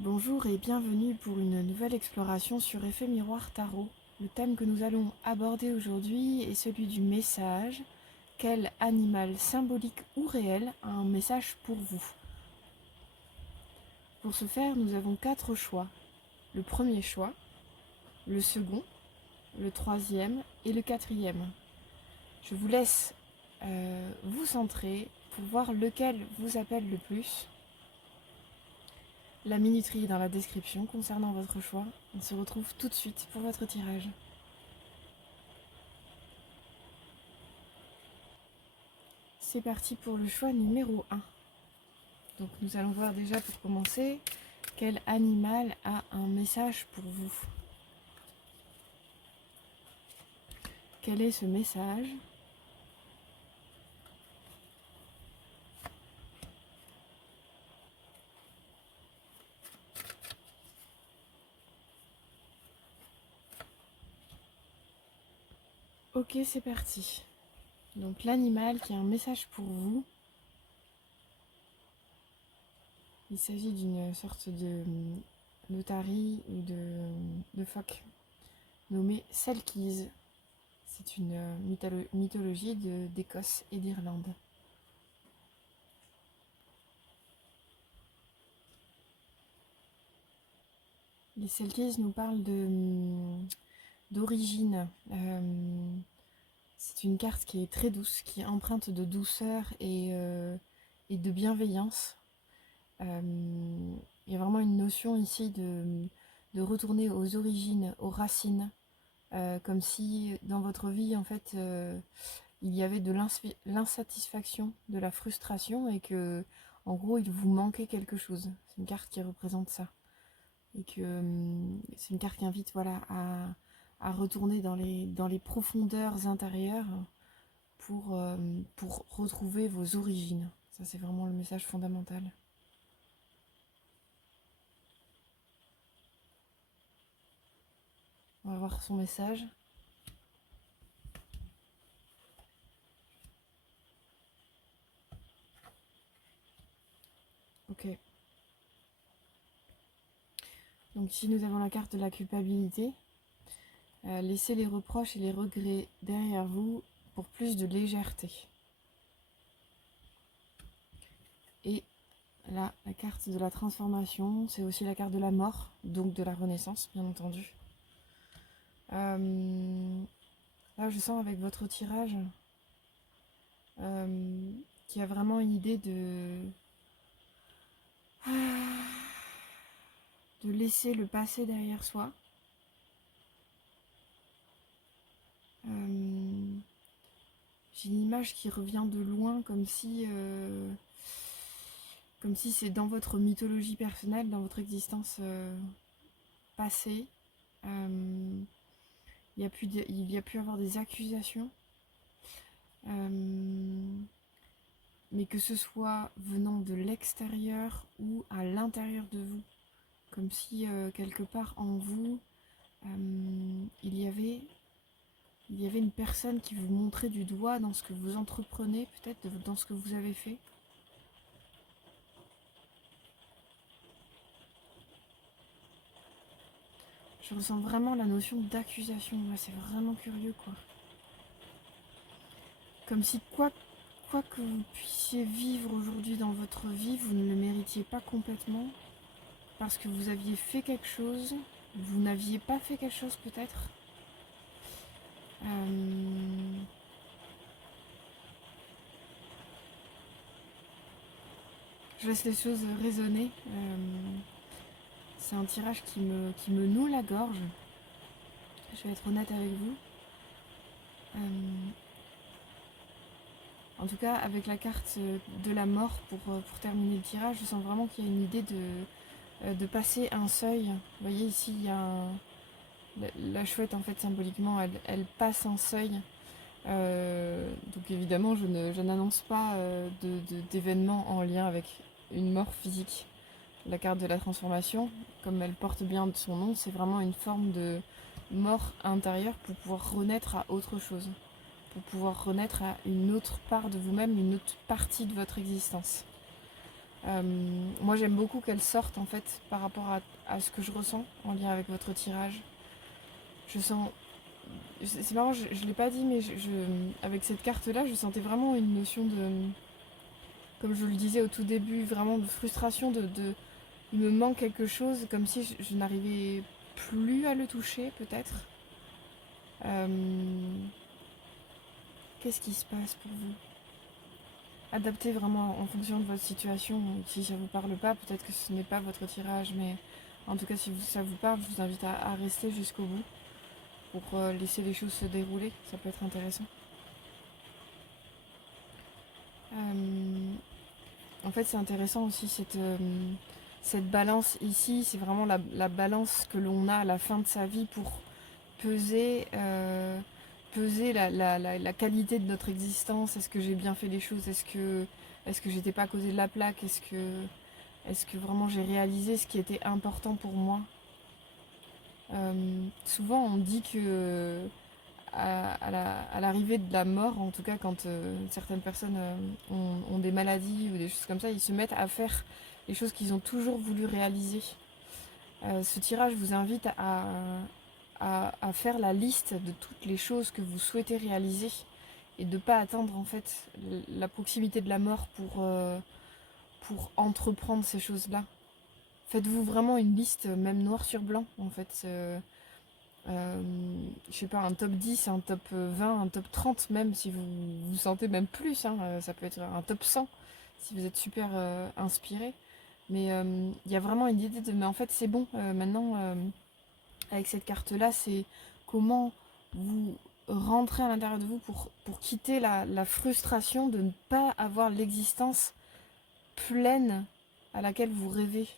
Bonjour et bienvenue pour une nouvelle exploration sur Effet Miroir Tarot. Le thème que nous allons aborder aujourd'hui est celui du message. Quel animal symbolique ou réel a un message pour vous? Pour ce faire, nous avons 4 choix. Le premier choix, le second, le troisième et le quatrième. Je vous laisse vous centrer pour voir lequel vous appelle le plus. La minuterie est dans la description concernant votre choix. On se retrouve tout de suite pour votre tirage. C'est parti pour le choix numéro 1. Donc nous allons voir déjà pour commencer quel animal a un message pour vous. Quel est ce message ? Ok, c'est parti. Donc l'animal qui a un message pour vous, il s'agit d'une sorte de otarie ou de phoque nommée Selkies. C'est une mythologie d'Écosse et d'Irlande. Les Selkies nous parlent d'origine. C'est une carte qui est très douce, qui est empreinte de douceur et de bienveillance. Il y a vraiment une notion ici de retourner aux origines, aux racines, comme si dans votre vie, en fait, il y avait de l'insatisfaction, de la frustration et que, en gros, il vous manquait quelque chose. C'est une carte qui représente ça. Et que c'est une carte qui invite, voilà, à retourner dans les profondeurs intérieures pour retrouver vos origines. Ça, c'est vraiment le message fondamental. On va voir son message. Ok. Donc ici, nous avons la carte de la culpabilité. Laissez les reproches et les regrets derrière vous pour plus de légèreté. Et là, la carte de la transformation, c'est aussi la carte de la mort, donc de la renaissance, bien entendu. Là, je sens avec votre tirage qu'il y a vraiment une idée de laisser le passé derrière soi. J'ai une image qui revient de loin, comme si c'est dans votre mythologie personnelle, dans votre existence passée. Il y a pu avoir des accusations, mais que ce soit venant de l'extérieur ou à l'intérieur de vous, comme si quelque part en vous, il y avait une personne qui vous montrait du doigt dans ce que vous entreprenez, peut-être dans ce que vous avez fait. Je ressens vraiment la notion d'accusation. C'est vraiment curieux, quoi. Comme si quoi que vous puissiez vivre aujourd'hui dans votre vie, vous ne le méritiez pas complètement. Parce que vous aviez fait quelque chose, vous n'aviez pas fait quelque chose peut-être. Je laisse les choses résonner. C'est un tirage qui me noue la gorge. Je vais être honnête avec vous. En tout cas, avec la carte de la mort pour terminer le tirage, je sens vraiment qu'il y a une idée de passer un seuil. Vous voyez ici, il y a la chouette, en fait, symboliquement, elle passe un seuil. Donc évidemment, je n'annonce pas d'événements en lien avec une mort physique. La carte de la transformation, comme elle porte bien son nom, c'est vraiment une forme de mort intérieure pour pouvoir renaître à autre chose, pour pouvoir renaître à une autre part de vous-même, une autre partie de votre existence. Moi j'aime beaucoup qu'elle sorte en fait par rapport à ce que je ressens en lien avec votre tirage. Je sens... C'est marrant, je ne l'ai pas dit, mais avec cette carte-là, je sentais vraiment une notion de... Comme je le disais au tout début, vraiment de frustration, il me manque quelque chose, comme si je n'arrivais plus à le toucher peut-être. Euh, Qu'est-ce qui se passe pour vous? Adaptez vraiment en fonction de votre situation. Si ça vous parle pas, peut-être que ce n'est pas votre tirage, mais en tout cas, si ça vous parle, je vous invite à rester jusqu'au bout pour laisser les choses se dérouler. Ça peut être intéressant. Euh, En fait, c'est intéressant aussi cette balance ici. C'est vraiment la balance que l'on a à la fin de sa vie pour peser, peser la qualité de notre existence. Est-ce que j'ai bien fait les choses? Est-ce que j'étais pas à côté de la plaque? Est-ce que vraiment j'ai réalisé ce qui était important pour moi? Souvent, on dit que à l'arrivée de la mort, en tout cas quand certaines personnes ont des maladies ou des choses comme ça, ils se mettent à faire les choses qu'ils ont toujours voulu réaliser. Ce tirage vous invite à faire la liste de toutes les choses que vous souhaitez réaliser et de ne pas attendre en fait la proximité de la mort pour entreprendre ces choses-là. Faites-vous vraiment une liste, même noir sur blanc en fait. Je sais pas, un top 10, un top 20, un top 30 même, si vous vous sentez même plus, hein, ça peut être un top 100 si vous êtes super inspiré. Mais il y a vraiment une idée de, mais en fait c'est bon, maintenant avec cette carte-là, c'est comment vous rentrez à l'intérieur de vous pour quitter la frustration de ne pas avoir l'existence pleine à laquelle vous rêvez.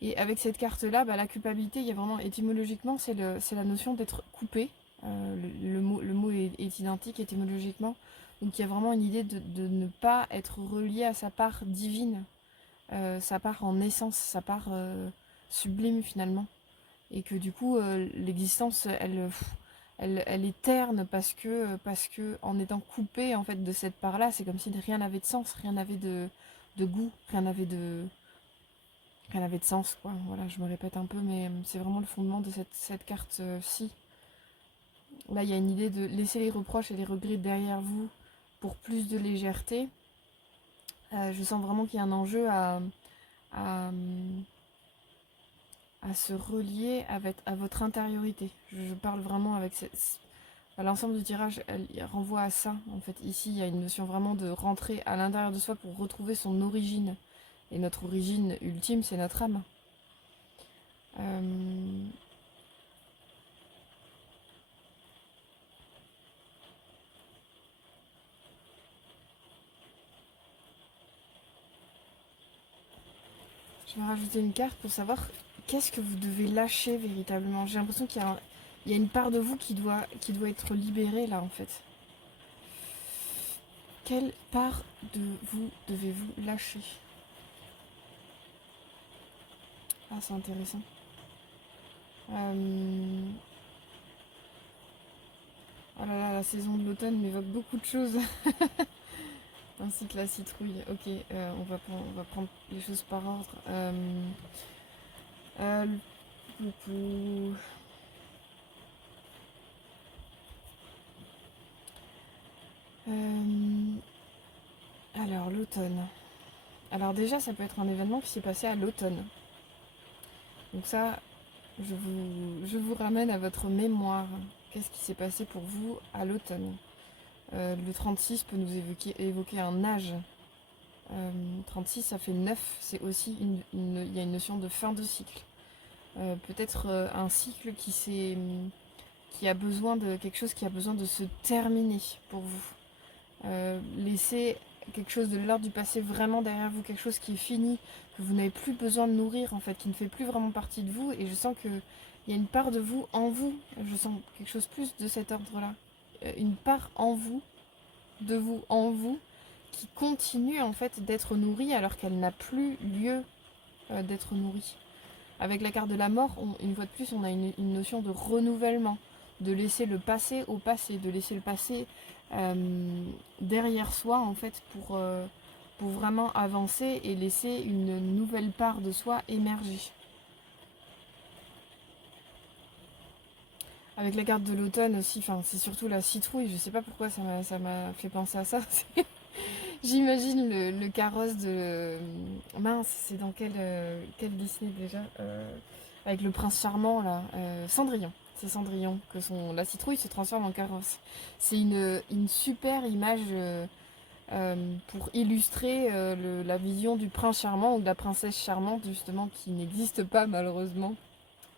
Et avec cette carte-là, bah, la culpabilité, il y a vraiment, étymologiquement, c'est la notion d'être coupé. Le mot est identique étymologiquement. Donc il y a vraiment une idée de ne pas être relié à sa part divine, sa part en essence, sa part sublime finalement. Et que du coup, l'existence, elle est terne parce que en étant coupé en fait de cette part-là, c'est comme si rien n'avait de sens, rien n'avait de goût, rien n'avait de sens, quoi. Voilà, je me répète un peu, mais c'est vraiment le fondement de cette carte-ci. Là, il y a une idée de laisser les reproches et les regrets derrière vous pour plus de légèreté. Je sens vraiment qu'il y a un enjeu à, à se relier à votre intériorité. Je parle vraiment avec l'ensemble du tirage, elle renvoie à ça. En fait, ici, il y a une notion vraiment de rentrer à l'intérieur de soi pour retrouver son origine. Et notre origine ultime, c'est notre âme. Euh, Je vais rajouter une carte pour savoir qu'est-ce que vous devez lâcher véritablement. J'ai l'impression qu'il y a une part de vous qui doit être libérée là en fait. Quelle part de vous devez-vous lâcher? Ah, c'est intéressant. Oh là là, la saison de l'automne m'évoque beaucoup de choses. Ainsi que la citrouille. Ok, on va prendre les choses par ordre. Euh, le- euh, alors, l'automne. Alors déjà, ça peut être un événement qui s'est passé à l'automne. Donc ça, je vous ramène à votre mémoire. Qu'est-ce qui s'est passé pour vous à l'automne? Le 36 peut nous évoquer un âge. 36, ça fait 9. C'est aussi il y a une notion de fin de cycle. Peut-être un cycle qui a besoin de quelque chose qui a besoin de se terminer pour vous. Laisser quelque chose de l'ordre du passé vraiment derrière vous, quelque chose qui est fini, que vous n'avez plus besoin de nourrir en fait, qui ne fait plus vraiment partie de vous. Et je sens qu'il y a une part de vous en vous, je sens quelque chose plus de cet ordre-là. Une part en vous, de vous en vous, qui continue en fait d'être nourrie alors qu'elle n'a plus lieu d'être nourrie. Avec la carte de la mort, une fois de plus, on a une notion de renouvellement, de laisser le passé au passé, de laisser le passé derrière soi en fait pour vraiment avancer et laisser une nouvelle part de soi émerger. Avec la carte de l'automne aussi, enfin c'est surtout la citrouille, je sais pas pourquoi ça m'a fait penser à ça. J'imagine le carrosse de... Mince, c'est dans quel Disney déjà avec le prince charmant là, Cendrillon. C'est Cendrillon que la citrouille se transforme en carrosse. C'est une super image pour illustrer la vision du prince charmant ou de la princesse charmante justement qui n'existe pas malheureusement.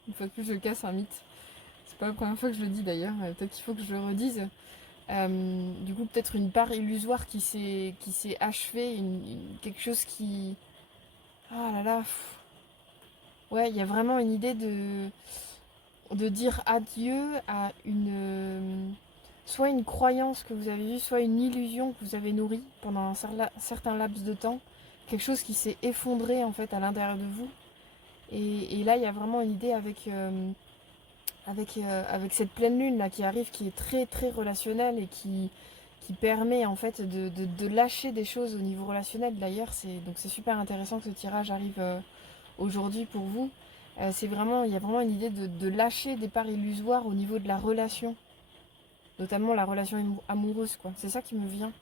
Une fois de plus je casse un mythe. C'est pas la première fois que je le dis d'ailleurs, peut-être qu'il faut que je le redise. Du coup peut-être une part illusoire qui s'est achevée, quelque chose qui... Ah là là. Ouais, il y a vraiment une idée de dire adieu à soit une croyance que vous avez eue, soit une illusion que vous avez nourrie pendant un certain laps de temps, quelque chose qui s'est effondré en fait à l'intérieur de vous. Et là, il y a vraiment une idée avec cette pleine lune là qui arrive, qui est très très relationnelle et qui permet en fait de lâcher des choses au niveau relationnel. D'ailleurs, donc c'est super intéressant que ce tirage arrive aujourd'hui pour vous. Il y a vraiment une idée de lâcher des parts illusoires au niveau de la relation, notamment la relation amoureuse, quoi. C'est ça qui me vient.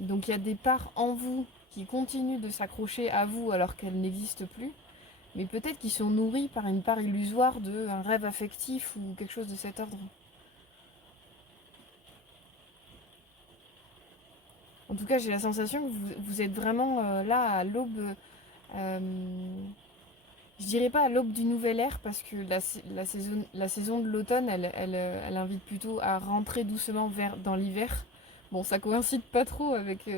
Donc il y a des parts en vous qui continuent de s'accrocher à vous alors qu'elles n'existent plus, mais peut-être qui sont nourries par une part illusoire d'un rêve affectif ou quelque chose de cet ordre. En tout cas, j'ai la sensation que vous êtes vraiment là à l'aube. euh, Je dirais pas à l'aube du nouvel ère parce que la saison de l'automne, elle invite plutôt à rentrer doucement dans l'hiver. Bon, ça coïncide pas trop avec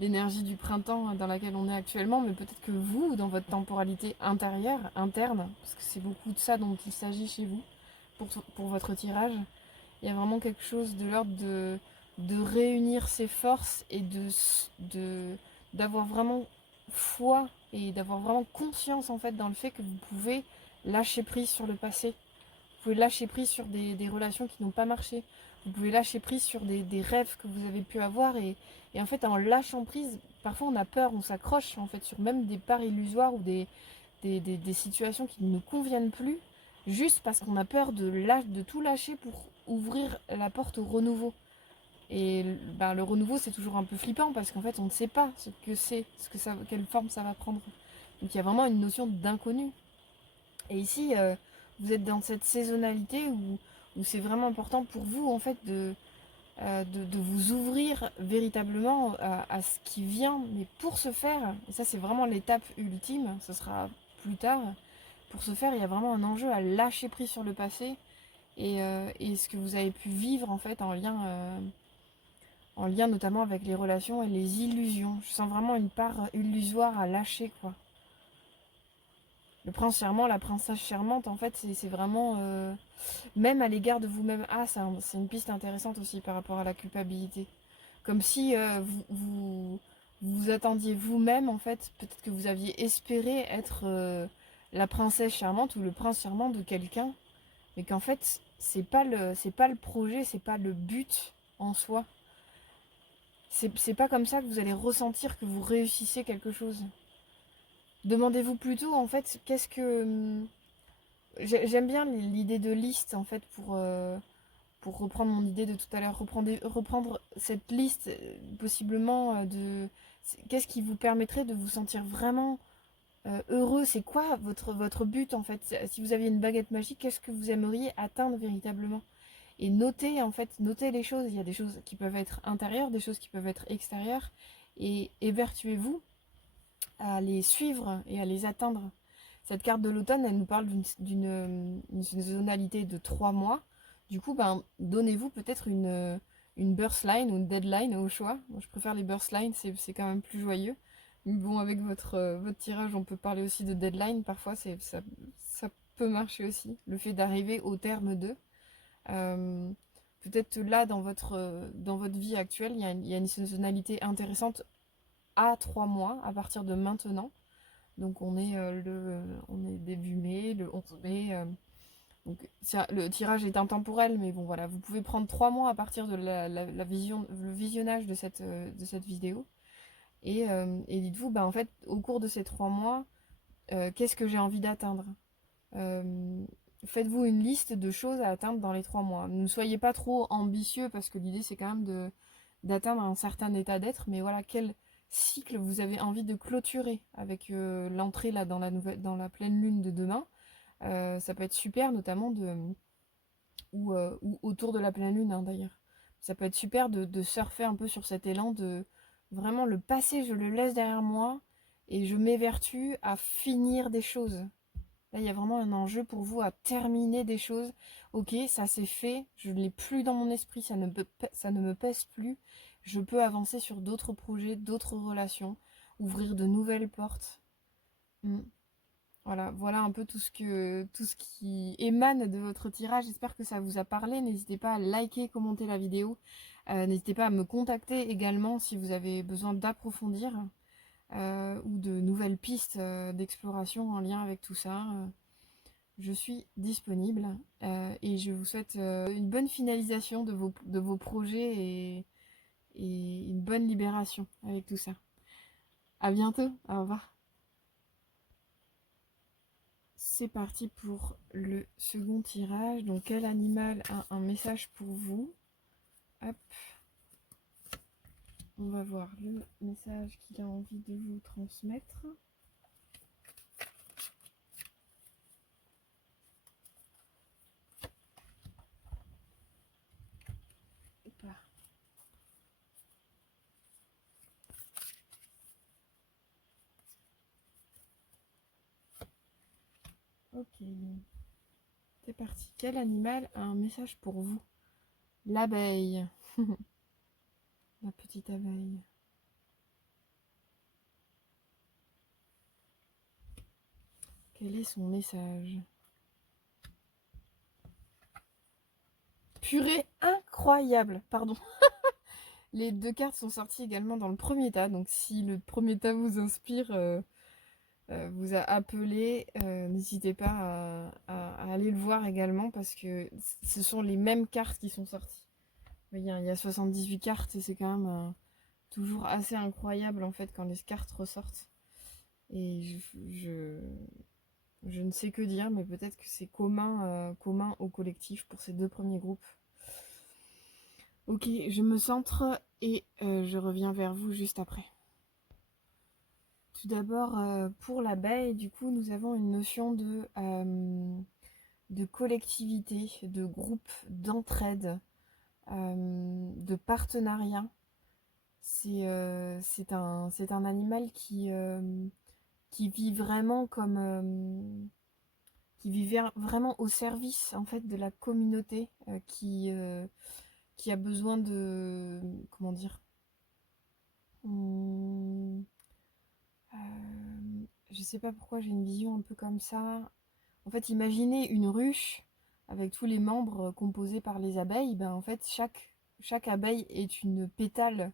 l'énergie du printemps dans laquelle on est actuellement, mais peut-être que vous, dans votre temporalité intérieure, interne, parce que c'est beaucoup de ça dont il s'agit chez vous pour votre tirage, il y a vraiment quelque chose de l'ordre de réunir ses forces et d'avoir vraiment foi et d'avoir vraiment conscience en fait dans le fait que vous pouvez lâcher prise sur le passé. Vous pouvez lâcher prise sur des relations qui n'ont pas marché. Vous pouvez lâcher prise sur des rêves que vous avez pu avoir et en fait en lâchant prise, parfois on a peur, on s'accroche en fait sur même des parts illusoires ou des situations qui ne nous conviennent plus, juste parce qu'on a peur de tout lâcher pour ouvrir la porte au renouveau. Et le renouveau, c'est toujours un peu flippant parce qu'en fait, on ne sait pas quelle forme ça va prendre. Donc il y a vraiment une notion d'inconnu. Et ici, vous êtes dans cette saisonnalité où c'est vraiment important pour vous en fait de vous ouvrir véritablement à ce qui vient. Mais pour ce faire, et ça c'est vraiment l'étape ultime, ce sera plus tard, pour ce faire, il y a vraiment un enjeu à lâcher prise sur le passé et ce que vous avez pu vivre en fait en lien notamment avec les relations et les illusions. Je sens vraiment une part illusoire à lâcher, quoi. Le prince charmant, la princesse charmante, en fait, c'est vraiment... même à l'égard de vous-même. Ah, c'est une piste intéressante aussi par rapport à la culpabilité. Comme si vous attendiez vous-même, en fait, peut-être que vous aviez espéré être la princesse charmante ou le prince charmant de quelqu'un, mais qu'en fait, c'est pas le projet, c'est pas le but en soi. C'est pas comme ça que vous allez ressentir que vous réussissez quelque chose. Demandez-vous plutôt, en fait, qu'est-ce que... J'aime bien l'idée de liste, en fait, pour reprendre mon idée de tout à l'heure. Reprendre cette liste, possiblement, Qu'est-ce qui vous permettrait de vous sentir vraiment heureux? C'est quoi votre but, en fait? Si vous aviez une baguette magique, qu'est-ce que vous aimeriez atteindre véritablement? Et notez les choses. Il y a des choses qui peuvent être intérieures, des choses qui peuvent être extérieures. Et évertuez-vous à les suivre et à les atteindre. Cette carte de l'automne, elle nous parle d'une saisonnalité de 3 mois. Du coup, donnez-vous peut-être une burst line ou une deadline au choix. Moi, je préfère les burst lines, c'est quand même plus joyeux. Mais bon, avec votre tirage, on peut parler aussi de deadline. Parfois, ça peut marcher aussi. Le fait d'arriver au terme de. Euh, Peut-être là, dans votre vie actuelle, il y a une saisonnalité intéressante à 3 mois à partir de maintenant. Donc on est début mai, le 11 mai. Donc le tirage est intemporel, mais bon voilà, vous pouvez prendre 3 mois à partir de le visionnage de cette vidéo. Et dites-vous, bah, en fait, au cours de ces 3 mois, qu'est-ce que j'ai envie d'atteindre? Euh, Faites-vous une liste de choses à atteindre dans les 3 mois. Ne soyez pas trop ambitieux parce que l'idée c'est quand même d'atteindre un certain état d'être, mais voilà, quel cycle vous avez envie de clôturer avec l'entrée là dans la pleine lune de demain. Ça peut être super, notamment ou autour de la pleine lune, hein, d'ailleurs. Ça peut être super de surfer un peu sur cet élan de vraiment le passé, je le laisse derrière moi et je m'évertue à finir des choses. Là, il y a vraiment un enjeu pour vous à terminer des choses. Ok, ça c'est fait, je ne l'ai plus dans mon esprit, ça ne me pèse plus. Je peux avancer sur d'autres projets, d'autres relations, ouvrir de nouvelles portes. Mm. Voilà, voilà un peu tout ce qui émane de votre tirage. J'espère que ça vous a parlé. N'hésitez pas à liker, commenter la vidéo. N'hésitez pas à me contacter également si vous avez besoin d'approfondir ou de nouvelles pistes d'exploration en lien avec tout ça. Je suis disponible et je vous souhaite une bonne finalisation de vos projets et une bonne libération avec tout ça. À bientôt, au revoir. C'est parti pour le second tirage. Donc, quel animal a un message pour vous? Hop. On va voir le message qu'il a envie de vous transmettre. Hop. Ok. C'est parti. Quel animal a un message pour vous? L'abeille. La petite abeille. Quel est son message? Purée incroyable. Pardon. Les deux cartes sont sorties également dans le premier tas. Donc si le premier tas vous inspire, vous a appelé, n'hésitez pas à aller le voir également parce que ce sont les mêmes cartes qui sont sorties. Vous voyez, il y a 78 cartes et c'est quand même toujours assez incroyable en fait quand les cartes ressortent. Et je ne sais que dire, mais peut-être que c'est commun au collectif pour ces deux premiers groupes. Ok, je me centre et je reviens vers vous juste après. Tout d'abord, pour l'abeille, du coup, nous avons une notion de collectivité, de groupe, d'entraide, de partenariat. C'est un animal qui vit vraiment qui vit vraiment au service en fait de la communauté qui a besoin de comment dire hum, je sais pas pourquoi j'ai une vision un peu comme ça. En fait, imaginez une ruche avec tous les membres composés par les abeilles. Ben, en fait, chaque abeille est une pétale,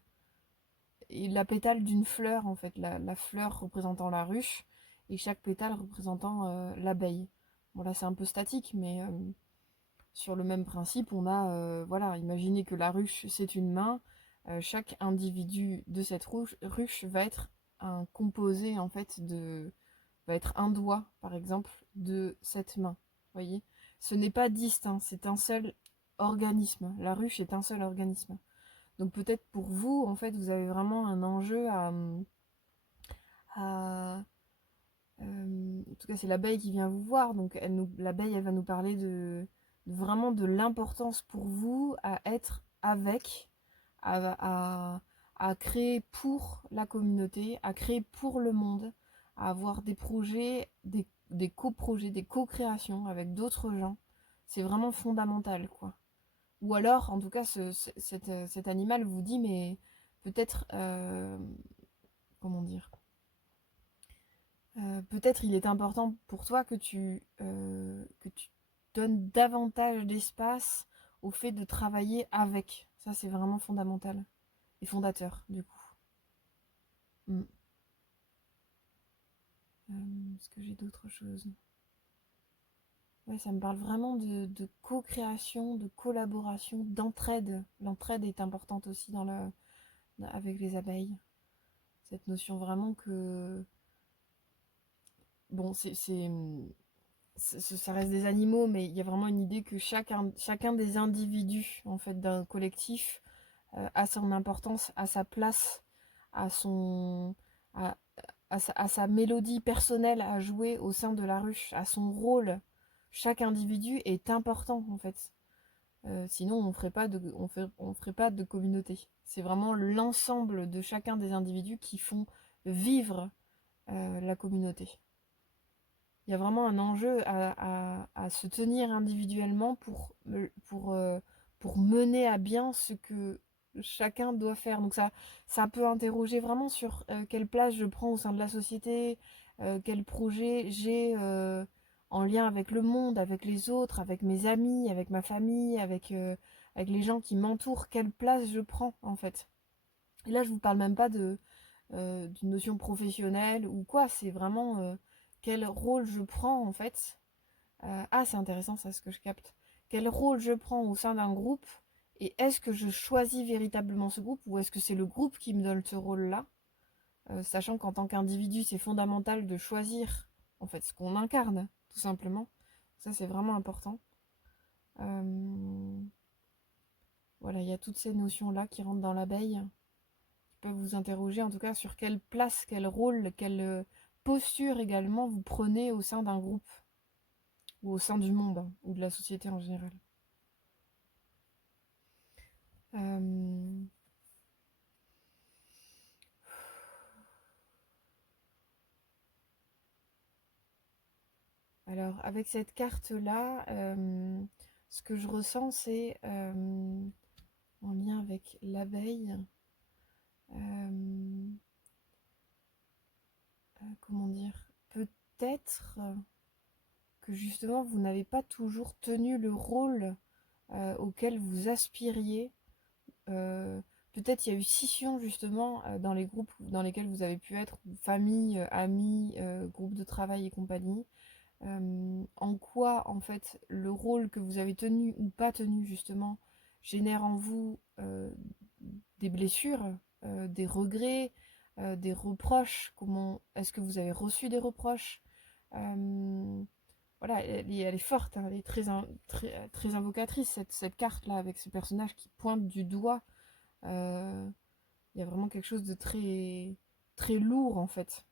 et la pétale d'une fleur, en fait, la fleur représentant la ruche, et chaque pétale représentant l'abeille. Bon, là, c'est un peu statique, mais sur le même principe, on a, voilà, imaginez que la ruche, c'est une main. Chaque individu de cette ruche va être un composé, en fait, va être un doigt, par exemple, de cette main. Voyez, ce n'est pas distinct, c'est un seul organisme. La ruche est un seul organisme. Donc peut-être pour vous, en fait, vous avez vraiment un enjeu à en tout cas, c'est l'abeille qui vient vous voir. Donc l'abeille, elle va nous parler vraiment de l'importance pour vous à être avec, à, à créer pour la communauté, à créer pour le monde, à avoir des projets, des coprojets, des co-créations avec d'autres gens. C'est vraiment fondamental, quoi. Ou alors, en tout cas, cet animal vous dit, mais peut-être, comment dire, peut-être il est important pour toi que tu donnes davantage d'espace au fait de travailler avec. Ça, c'est vraiment fondamental et fondateur, du coup. Mm. Est-ce que j'ai d'autres choses? Ouais, ça me parle vraiment de co-création, de collaboration, d'entraide. L'entraide est importante aussi avec les abeilles. Cette notion vraiment que... Bon, ça reste des animaux, mais il y a vraiment une idée que chacun des individus en fait d'un collectif a son importance, a sa place, a son, a, à sa mélodie personnelle à jouer au sein de la ruche, à son rôle. Chaque individu est important en fait. Sinon, on ferait pas de communauté. C'est vraiment l'ensemble de chacun des individus qui font vivre la communauté. Il y a vraiment un enjeu à se tenir individuellement pour mener à bien ce que chacun doit faire. Donc ça peut interroger vraiment sur quelle place je prends au sein de la société, quel projet j'ai en lien avec le monde, avec les autres, avec mes amis, avec ma famille, avec les gens qui m'entourent, quelle place je prends en fait. Et là, je vous parle même pas d'une notion professionnelle ou quoi, c'est vraiment quel rôle je prends en fait. Ah, c'est intéressant ça, ce que je capte. Quel rôle je prends au sein d'un groupe et est-ce que je choisis véritablement ce groupe ou est-ce que c'est le groupe qui me donne ce rôle-là. Sachant qu'en tant qu'individu, c'est fondamental de choisir en fait ce qu'on incarne, tout simplement. Ça, c'est vraiment important. Voilà, il y a toutes ces notions-là qui rentrent dans l'abeille, peuvent vous interroger en tout cas sur quelle place, quel rôle, quelle posture également vous prenez au sein d'un groupe ou au sein du monde hein, ou de la société en général. Euh... Alors avec cette carte-là, ce que je ressens c'est en lien avec l'abeille, comment dire, peut-être que justement vous n'avez pas toujours tenu le rôle auquel vous aspiriez. Peut-être il y a eu scission justement dans les groupes dans lesquels vous avez pu être, famille, amis, groupe de travail et compagnie. En quoi en fait le rôle que vous avez tenu ou pas tenu justement génère en vous des blessures, des regrets, des reproches. Comment est-ce que vous avez reçu des reproches? Voilà, elle est forte, hein, elle est très invocatrice, cette carte-là, avec ce personnage qui pointe du doigt. Il y a vraiment quelque chose de très lourd, en fait.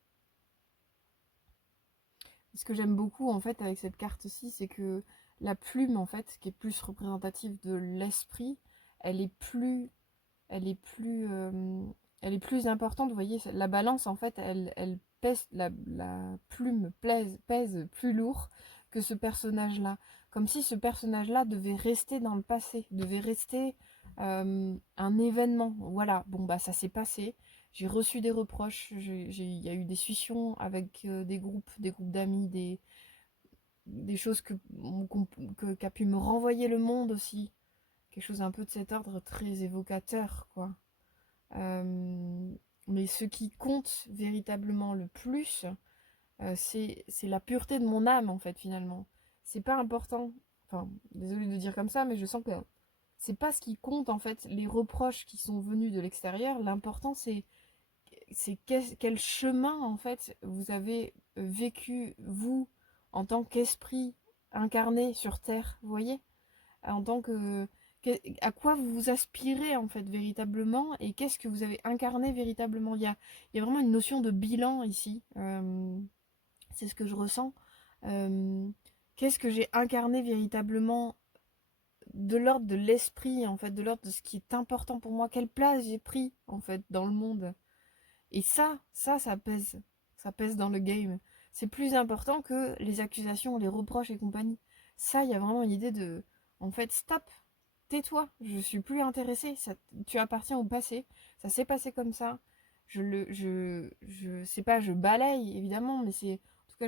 Ce que j'aime beaucoup, en fait, avec cette carte-ci, c'est que la plume, en fait, qui est plus représentative de l'esprit, elle est plus... Elle est plus... elle est plus importante, vous voyez, la balance, en fait, elle pèse, la plume pèse plus lourd que ce personnage-là. Comme si ce personnage-là devait rester dans le passé, devait rester un événement. Voilà, bon, bah ça s'est passé. J'ai reçu des reproches, il y a eu des scissions avec des groupes d'amis, des choses qu'a pu me renvoyer le monde aussi. Quelque chose un peu de cet ordre très évocateur, quoi. Euh, mais ce qui compte véritablement le plus, c'est la pureté de mon âme, en fait, finalement. C'est pas important. Enfin, désolé de dire comme ça, mais je sens que c'est pas ce qui compte, en fait, les reproches qui sont venus de l'extérieur. L'important, c'est quel chemin, en fait, vous avez vécu, vous, en tant qu'esprit incarné sur Terre, vous voyez? En tant à quoi vous aspirez en fait véritablement et qu'est-ce que vous avez incarné véritablement. Il y a vraiment une notion de bilan ici. C'est ce que je ressens. Qu'est-ce que j'ai incarné véritablement de l'ordre de l'esprit, en fait, de l'ordre de ce qui est important pour moi, quelle place j'ai pris en fait dans le monde. Et ça pèse. Ça pèse dans le game. C'est plus important que les accusations, les reproches et compagnie. Ça, il y a vraiment une idée de... En fait, stop, tais-toi, je suis plus intéressée, tu appartiens au passé, ça s'est passé comme ça. Je sais pas, je balaye évidemment, mais c'est... En tout cas,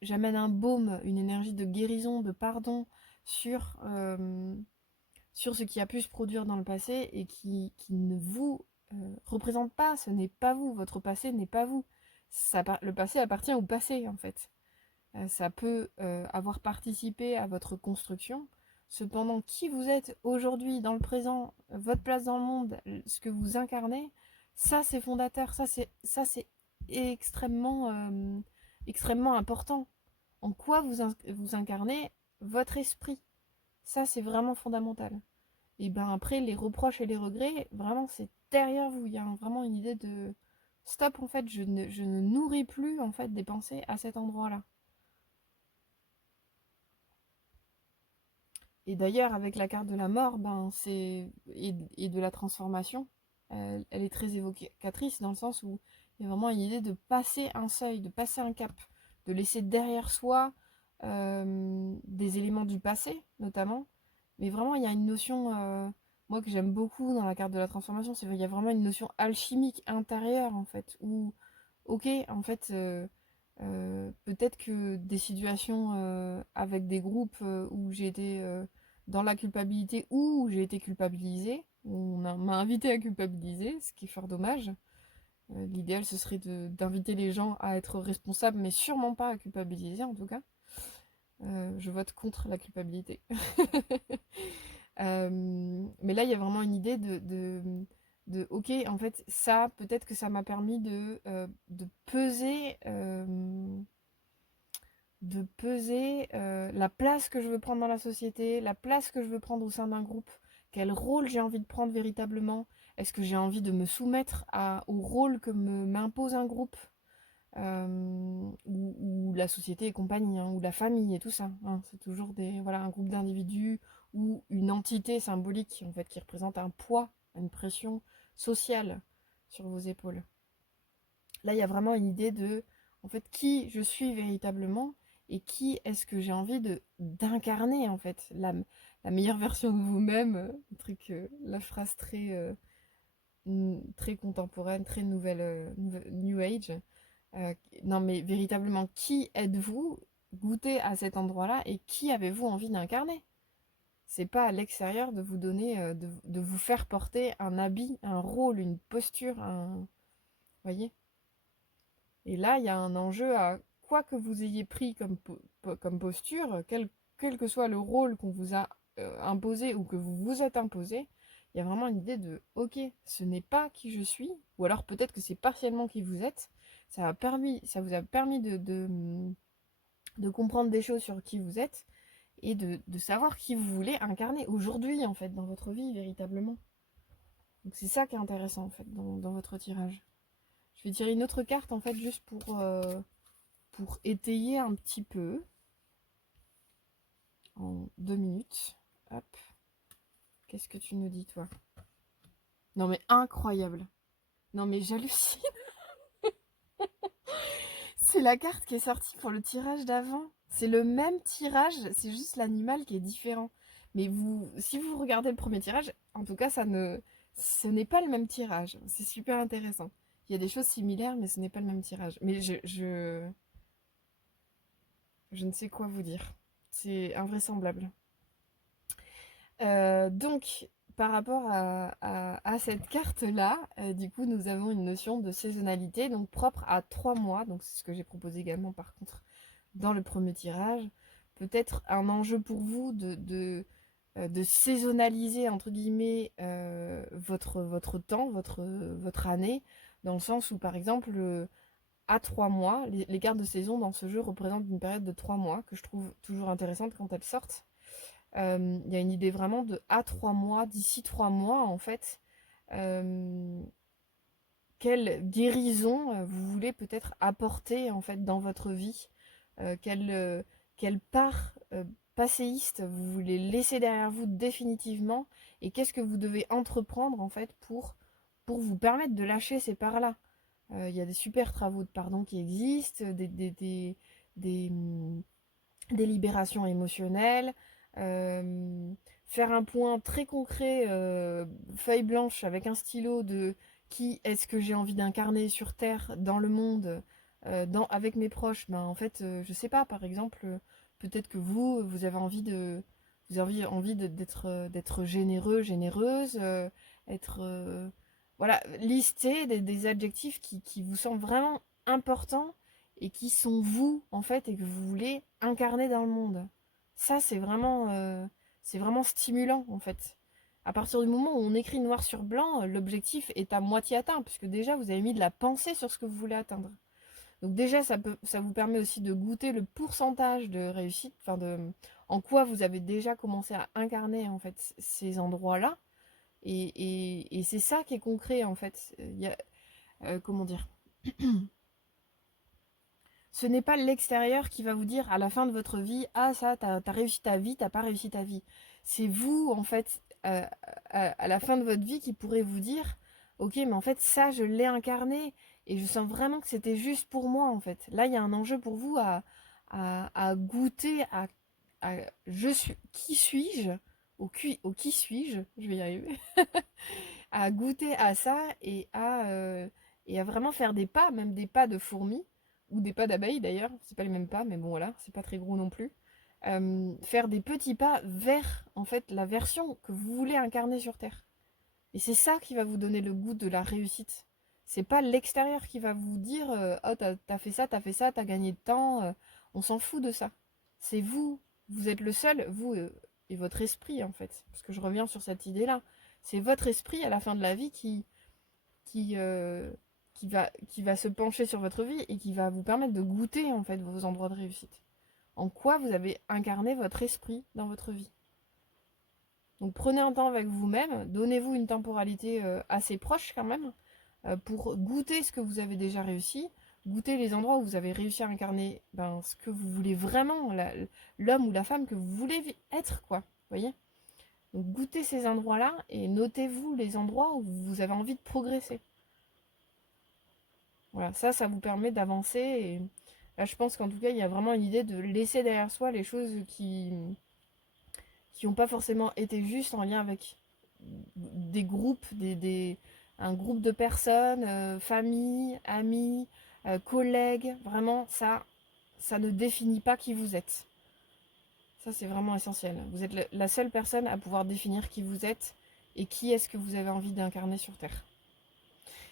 j'amène un baume, une énergie de guérison, de pardon sur ce qui a pu se produire dans le passé et qui ne vous représente pas, ce n'est pas vous, votre passé n'est pas vous. Le passé appartient au passé en fait. ça peut avoir participé à votre construction. Cependant, qui vous êtes aujourd'hui, dans le présent, votre place dans le monde, ce que vous incarnez, ça c'est fondateur, ça c'est extrêmement, extrêmement important. En quoi vous incarnez votre esprit. Ça c'est vraiment fondamental. Et ben après, les reproches et les regrets, vraiment c'est derrière vous. Il y a vraiment une idée de stop, en fait, je ne nourris plus en fait des pensées à cet endroit-là. Et d'ailleurs, avec la carte de la mort, et de la transformation, elle est très évocatrice dans le sens où il y a vraiment une idée de passer un seuil, de passer un cap, de laisser derrière soi des éléments du passé, notamment. Mais vraiment, il y a une notion, moi, que j'aime beaucoup dans la carte de la transformation, c'est qu'il y a vraiment une notion alchimique intérieure, en fait, où, ok, en fait, peut-être que des situations avec des groupes où j'ai été dans la culpabilité ou où j'ai été culpabilisée, où m'a invité à culpabiliser, ce qui est fort dommage. L'idéal, ce serait d'inviter les gens à être responsables, mais sûrement pas à culpabiliser, en tout cas. Je vote contre la culpabilité. Mais là, il y a vraiment une idée ok, en fait, ça, peut-être que ça m'a permis de peser, la place que je veux prendre dans la société, la place que je veux prendre au sein d'un groupe, quel rôle j'ai envie de prendre véritablement. Est-ce que j'ai envie de me soumettre au rôle que m'impose un groupe, ou la société et compagnie, hein, ou la famille et tout ça, hein. C'est toujours voilà, un groupe d'individus ou une entité symbolique en fait qui représente un poids, une pression sociale sur vos épaules. Là, il y a vraiment une idée de en fait qui je suis véritablement et qui est-ce que j'ai envie d'incarner en fait la meilleure version de vous-même, la phrase très contemporaine, très New Age. Euh, non, mais véritablement, qui êtes-vous? Goûtez à cet endroit-là et qui avez-vous envie d'incarner? C'est pas à l'extérieur de vous donner, de vous faire porter un habit, un rôle, une posture, voyez? Et là, il y a un enjeu à quoi que vous ayez pris comme posture, quel que soit le rôle qu'on vous a imposé ou que vous vous êtes imposé, il y a vraiment une idée de ok, ce n'est pas qui je suis, ou alors peut-être que c'est partiellement qui vous êtes. Ça vous a permis de comprendre des choses sur qui vous êtes et de savoir qui vous voulez incarner aujourd'hui en fait dans votre vie véritablement. Donc c'est ça qui est intéressant en fait dans votre tirage. Je vais tirer une autre carte en fait juste pour étayer un petit peu en 2 minutes. Hop. Qu'est-ce que tu nous dis toi? Non mais incroyable. Non mais j'hallucine. C'est la carte qui est sortie pour le tirage d'avant. C'est le même tirage, c'est juste l'animal qui est différent. Mais si vous regardez le premier tirage, en tout cas, ce n'est pas le même tirage. C'est super intéressant. Il y a des choses similaires, mais ce n'est pas le même tirage. Mais je ne sais quoi vous dire. C'est invraisemblable. Donc, par rapport à cette carte-là, du coup, nous avons une notion de saisonnalité, donc propre à 3 mois. Donc, c'est ce que j'ai proposé également, par contre, dans le premier tirage. Peut-être un enjeu pour vous de saisonnaliser, entre guillemets, votre temps, votre année, dans le sens où, par exemple, à 3 mois, les cartes de saison dans ce jeu représentent une période de 3 mois, que je trouve toujours intéressante quand elles sortent. Il y a une idée vraiment de à 3 mois, d'ici 3 mois en fait, euh, quelle guérison vous voulez peut-être apporter en fait dans votre vie, quelle part passéiste vous voulez laisser derrière vous définitivement et qu'est-ce que vous devez entreprendre en fait pour vous permettre de lâcher ces parts-là. Il y a des super travaux de pardon qui existent, des libérations émotionnelles, euh, faire un point très concret, feuille blanche avec un stylo de qui est-ce que j'ai envie d'incarner sur Terre, dans le monde, avec mes proches. Ben, en fait, je sais pas, par exemple, peut-être que vous avez envie d'être généreux, généreuse, être, voilà, lister des adjectifs qui vous semblent vraiment importants et qui sont vous, en fait, et que vous voulez incarner dans le monde. Ça, c'est vraiment stimulant, en fait. À partir du moment où on écrit noir sur blanc, l'objectif est à moitié atteint, puisque déjà, vous avez mis de la pensée sur ce que vous voulez atteindre. Donc déjà, ça vous permet aussi de goûter le pourcentage de réussite, enfin en quoi vous avez déjà commencé à incarner, en fait, ces endroits-là. Et c'est ça qui est concret, en fait. Comment dire? Ce n'est pas l'extérieur qui va vous dire à la fin de votre vie, ah ça, t'as réussi ta vie, t'as pas réussi ta vie. C'est vous, en fait, à la fin de votre vie qui pourrez vous dire, ok, mais en fait, ça, je l'ai incarné et je sens vraiment que c'était juste pour moi, en fait. Là, il y a un enjeu pour vous à goûter qui suis-je, au qui suis-je, je vais y arriver, à goûter à ça et à vraiment faire des pas, même des pas de fourmi, ou des pas d'abeille d'ailleurs, c'est pas les mêmes pas, mais bon voilà, c'est pas très gros non plus. Faire des petits pas vers en fait la version que vous voulez incarner sur Terre. Et c'est ça qui va vous donner le goût de la réussite. C'est pas l'extérieur qui va vous dire oh t'as fait ça, t'as gagné de temps, on s'en fout de ça. C'est vous, vous êtes le seul, vous et votre esprit en fait. Parce que je reviens sur cette idée-là. C'est votre esprit à la fin de la vie qui, euh, qui va se pencher sur votre vie et qui va vous permettre de goûter en fait vos endroits de réussite. En quoi vous avez incarné votre esprit dans votre vie. Donc prenez un temps avec vous-même, donnez-vous une temporalité assez proche quand même, pour goûter ce que vous avez déjà réussi, goûter les endroits où vous avez réussi à incarner ce que vous voulez vraiment, l'homme ou la femme que vous voulez être, quoi. Vous voyez? Donc goûtez ces endroits-là et notez-vous les endroits où vous avez envie de progresser. Voilà, ça vous permet d'avancer. Et là, je pense qu'en tout cas, il y a vraiment une idée de laisser derrière soi les choses qui n'ont pas forcément été justes en lien avec des groupes, un groupe de personnes, famille, amis, collègues. Vraiment, ça ne définit pas qui vous êtes. Ça, c'est vraiment essentiel. Vous êtes la seule personne à pouvoir définir qui vous êtes et qui est-ce que vous avez envie d'incarner sur Terre.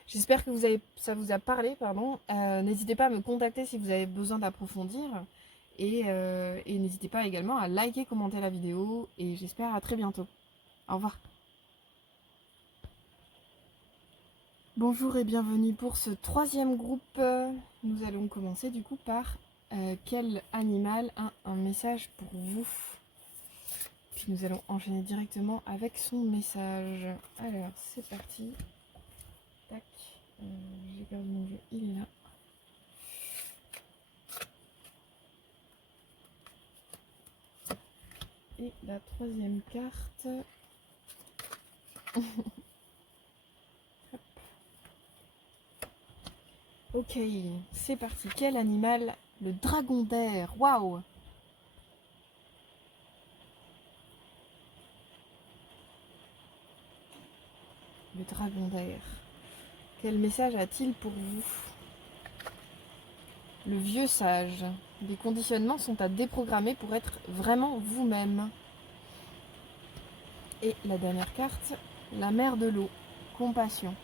J'espère que ça vous a parlé, pardon. N'hésitez pas à me contacter si vous avez besoin d'approfondir. Et n'hésitez pas également à liker, commenter la vidéo. Et j'espère à très bientôt. Au revoir. Bonjour et bienvenue pour ce troisième groupe. Nous allons commencer du coup par quel animal a un message pour vous. Puis nous allons enchaîner directement avec son message. Alors c'est parti. Tac. J'ai perdu mon jeu, il est là. Et la troisième carte. Ok, c'est parti. Quel animal? Le dragon d'air. Waouh! Le dragon d'air. Quel message a-t-il pour vous? Le vieux sage. Les conditionnements sont à déprogrammer pour être vraiment vous-même. Et la dernière carte, la mer de l'eau. Compassion.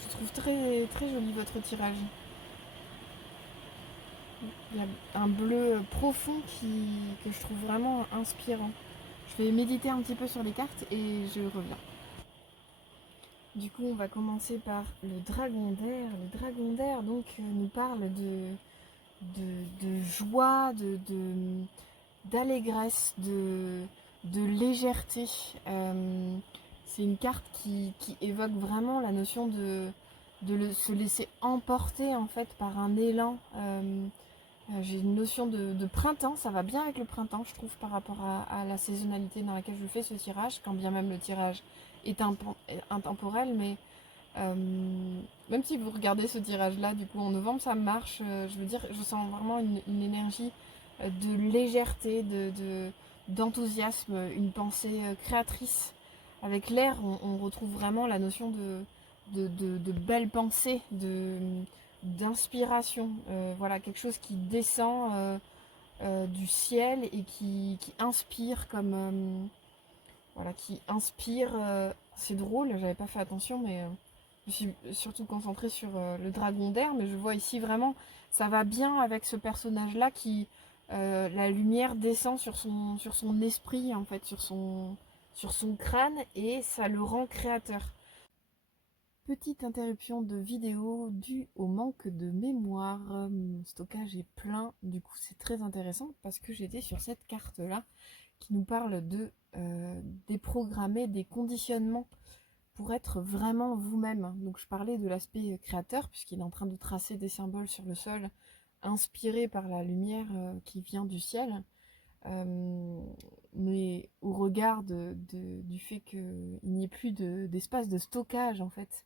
Je trouve très, très joli votre tirage. Il y a un bleu profond que je trouve vraiment inspirant. Je vais méditer un petit peu sur les cartes et je reviens. Du coup, on va commencer par le dragon d'air. Le dragon d'air, donc, nous parle de joie, d'allégresse, de légèreté. C'est une carte qui évoque vraiment la notion se laisser emporter en fait par un élan. J'ai une notion de printemps, ça va bien avec le printemps, je trouve, par rapport à la saisonnalité dans laquelle je fais ce tirage, quand bien même le tirage est intemporel, mais même si vous regardez ce tirage-là, du coup, en novembre, ça marche. Je veux dire, je sens vraiment une énergie de légèreté, d'enthousiasme, une pensée créatrice. Avec l'air, on retrouve vraiment la notion de belle pensée, d'inspiration. Voilà, quelque chose qui descend du ciel et qui inspire voilà, qui inspire. C'est drôle, j'avais pas fait attention, mais je me suis surtout concentrée sur le dragon d'air, mais je vois ici vraiment, ça va bien avec ce personnage-là qui, la lumière descend sur son esprit, en fait, sur son crâne, et ça le rend créateur. Petite interruption de vidéo due au manque de mémoire. Mon stockage est plein, du coup c'est très intéressant parce que j'étais sur cette carte-là qui nous parle de déprogrammer des conditionnements pour être vraiment vous-même. Donc je parlais de l'aspect créateur puisqu'il est en train de tracer des symboles sur le sol inspirés par la lumière qui vient du ciel. Mais au regard du fait qu'il n'y ait plus d'espace de stockage en fait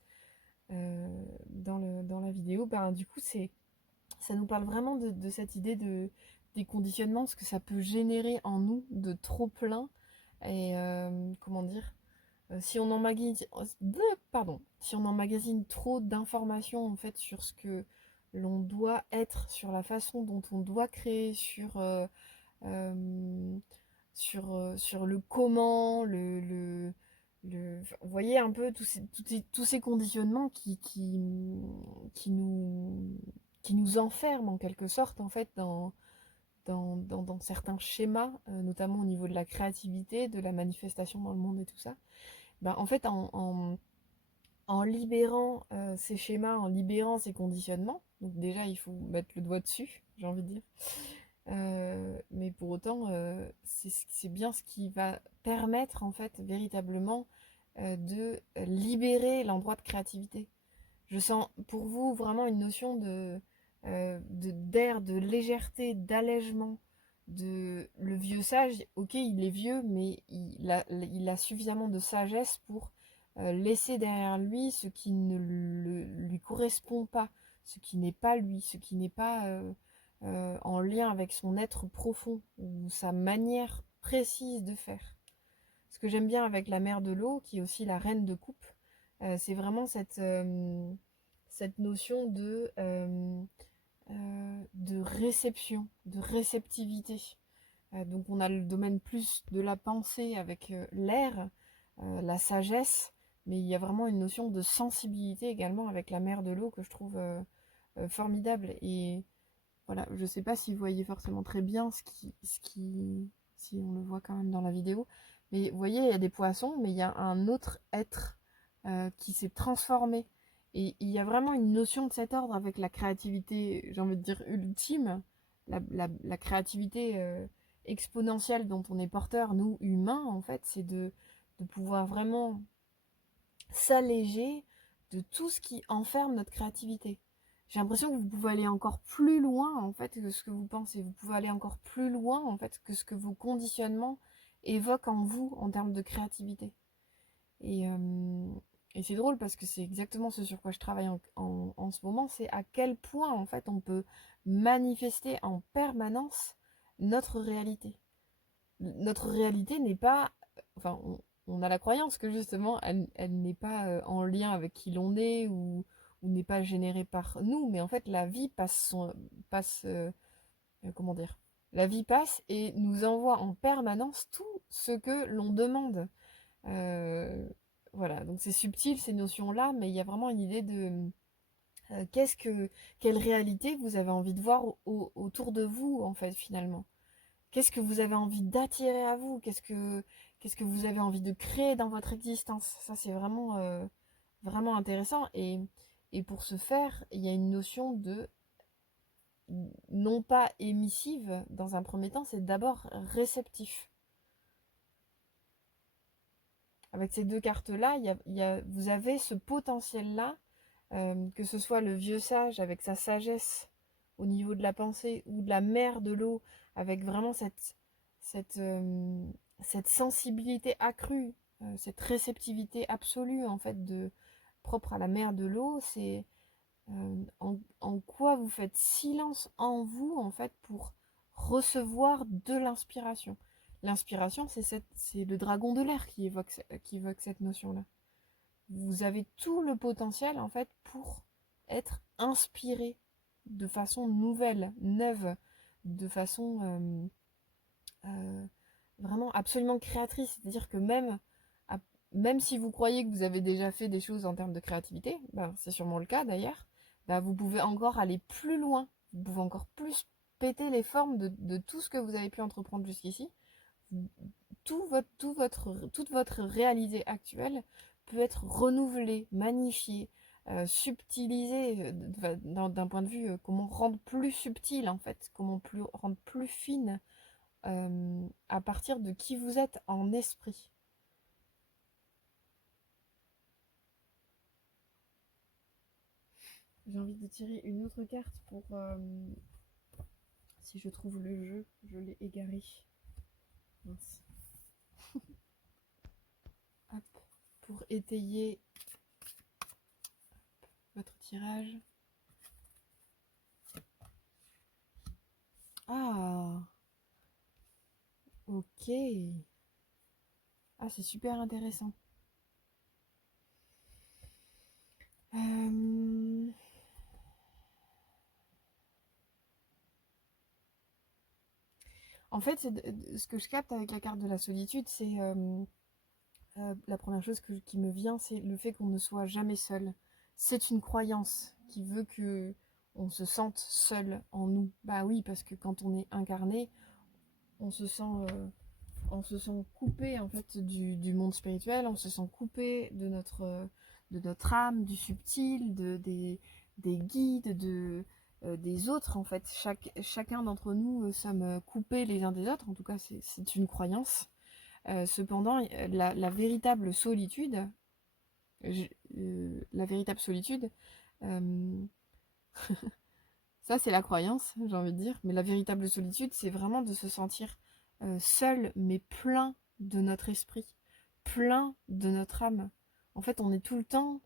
dans la vidéo, ben, du coup ça nous parle vraiment de cette idée des conditionnements, ce que ça peut générer en nous de trop plein et comment dire, si on emmagasine, pardon, si on emmagasine trop d'informations en fait sur ce que l'on doit être, sur la façon dont on doit créer, euh, sur le comment, vous voyez un peu tous ces conditionnements qui nous enferment en quelque sorte en fait dans certains schémas, notamment au niveau de la créativité, de la manifestation dans le monde et tout ça. Ben, en fait, en libérant ces schémas, en libérant ces conditionnements, donc déjà il faut mettre le doigt dessus, j'ai envie de dire. Mais pour autant, c'est bien ce qui va permettre en fait véritablement de libérer l'endroit de créativité. Je sens pour vous vraiment une notion d'air, de légèreté, d'allègement. Le vieux sage, ok, il est vieux, mais il a suffisamment de sagesse pour laisser derrière lui ce qui ne lui correspond pas, ce qui n'est pas lui, ce qui n'est pas en lien avec son être profond ou sa manière précise de faire. Ce que j'aime bien avec la mère de l'eau, qui est aussi la reine de coupe, c'est vraiment cette notion de réception, de réceptivité. Donc on a le domaine plus de la pensée avec l'air, la sagesse, mais il y a vraiment une notion de sensibilité également avec la mère de l'eau que je trouve formidable. Et voilà, je ne sais pas si vous voyez forcément très bien si on le voit quand même dans la vidéo, mais vous voyez, il y a des poissons, mais il y a un autre être qui s'est transformé. Et il y a vraiment une notion de cet ordre avec la créativité, j'ai envie de dire ultime, la créativité exponentielle dont on est porteur, nous, humains, en fait, c'est de pouvoir vraiment s'alléger de tout ce qui enferme notre créativité. J'ai l'impression que vous pouvez aller encore plus loin en fait que ce que vous pensez. Vous pouvez aller encore plus loin en fait que ce que vos conditionnements évoquent en vous en termes de créativité. Et, euh, et c'est drôle parce que c'est exactement ce sur quoi je travaille en ce moment, c'est à quel point en fait on peut manifester en permanence notre réalité. Notre réalité n'est pas, enfin, on a la croyance que justement, elle n'est pas en lien avec qui l'on est ou n'est pas générée par nous, mais en fait, la vie passe, comment dire, la vie passe et nous envoie en permanence tout ce que l'on demande. Euh, voilà, donc c'est subtil ces notions-là, mais il y a vraiment une idée de quelle réalité vous avez envie de voir autour de vous, en fait, finalement. Qu'est-ce que vous avez envie d'attirer à vous? Qu'est-ce que vous avez envie de créer dans votre existence? Ça, c'est vraiment, vraiment intéressant. Et pour ce faire, il y a une notion de non pas émissive dans un premier temps, c'est d'abord réceptif. Avec ces deux cartes-là, vous avez ce potentiel-là, que ce soit le vieux sage avec sa sagesse au niveau de la pensée ou de la mère de l'eau avec vraiment cette, euh, cette sensibilité accrue, cette réceptivité absolue en fait propre à la mère de l'eau, c'est en quoi vous faites silence en vous en fait pour recevoir de l'inspiration. L'inspiration, c'est le dragon de l'air qui évoque cette notion-là. Vous avez tout le potentiel en fait pour être inspiré de façon nouvelle, neuve, de façon vraiment absolument créatrice. C'est-à-dire que même si vous croyez que vous avez déjà fait des choses en termes de créativité, ben, c'est sûrement le cas d'ailleurs, ben, vous pouvez encore aller plus loin. Vous pouvez encore plus péter les formes de tout ce que vous avez pu entreprendre jusqu'ici. Toute votre réalité actuelle peut être renouvelée, magnifiée, subtilisée d'un point de vue comment rendre plus subtile en fait, rendre plus fine à partir de qui vous êtes en esprit. J'ai envie de tirer une autre carte pour si je trouve le jeu, je l'ai égaré. Mince. Hop, pour étayer votre tirage. Ah, ok. Ah, c'est super intéressant. En fait, ce que je capte avec la carte de la solitude, c'est la première chose qui me vient, c'est le fait qu'on ne soit jamais seul. C'est une croyance qui veut que on se sente seul en nous. Bah oui, parce que quand on est incarné, on se sent, on se sent coupé en fait du monde spirituel, on se sent coupé de notre âme, du subtil, des guides, des autres en fait. Chacun d'entre nous sommes coupés les uns des autres, en tout cas c'est une croyance. Cependant, la véritable solitude, la véritable solitude, euh, ça c'est la croyance, j'ai envie de dire, mais la véritable solitude, c'est vraiment de se sentir seul, mais plein de notre esprit, plein de notre âme. En fait, on est tout le temps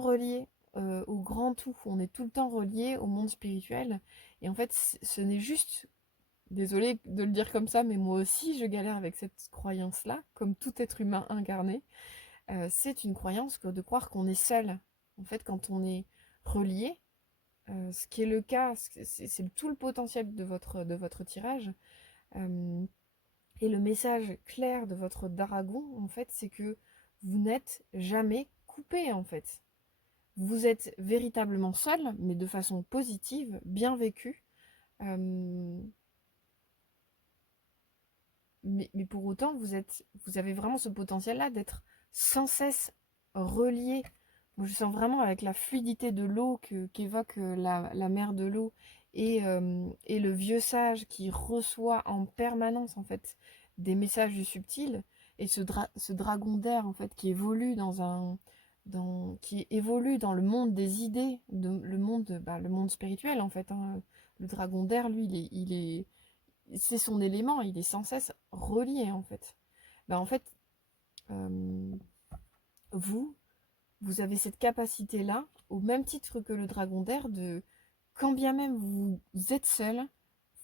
relié au grand tout, on est tout le temps relié au monde spirituel. Et en fait, ce n'est juste, désolée de le dire comme ça, mais moi aussi je galère avec cette croyance-là, comme tout être humain incarné. C'est une croyance de croire qu'on est seul. En fait, quand on est relié, ce qui est le cas, c'est tout le potentiel de votre tirage. Euh, et le message clair de votre dragon, en fait, c'est que vous n'êtes jamais coupé, en fait. Vous êtes véritablement seul, mais de façon positive, bien vécue. Euh, mais pour autant, vous avez vraiment ce potentiel-là d'être sans cesse relié. Moi, je sens vraiment avec la fluidité de l'eau qu'évoque la mer de l'eau et le vieux sage qui reçoit en permanence en fait des messages du subtil et ce dragon d'air en fait qui évolue dans le monde des idées, le monde spirituel en fait, hein. Le dragon d'air, lui, c'est son élément, il est sans cesse relié en fait. En fait, euh, vous, vous avez cette capacité-là, au même titre que le dragon d'air, quand bien même vous êtes seul,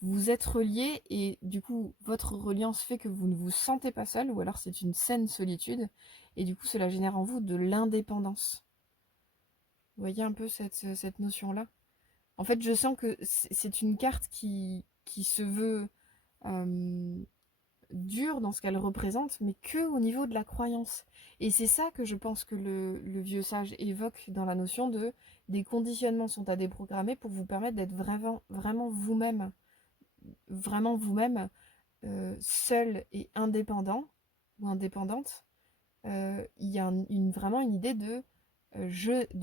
vous êtes relié et du coup votre reliance fait que vous ne vous sentez pas seul ou alors c'est une saine solitude et du coup cela génère en vous de l'indépendance. Vous voyez un peu cette notion-là? En fait, je sens que c'est une carte qui se veut euh, dure dans ce qu'elle représente, mais que au niveau de la croyance. Et c'est ça que je pense que le vieux sage évoque dans la notion de des conditionnements sont à déprogrammer pour vous permettre d'être vraiment vous-même, seul et indépendant ou indépendante. Il y a vraiment une idée de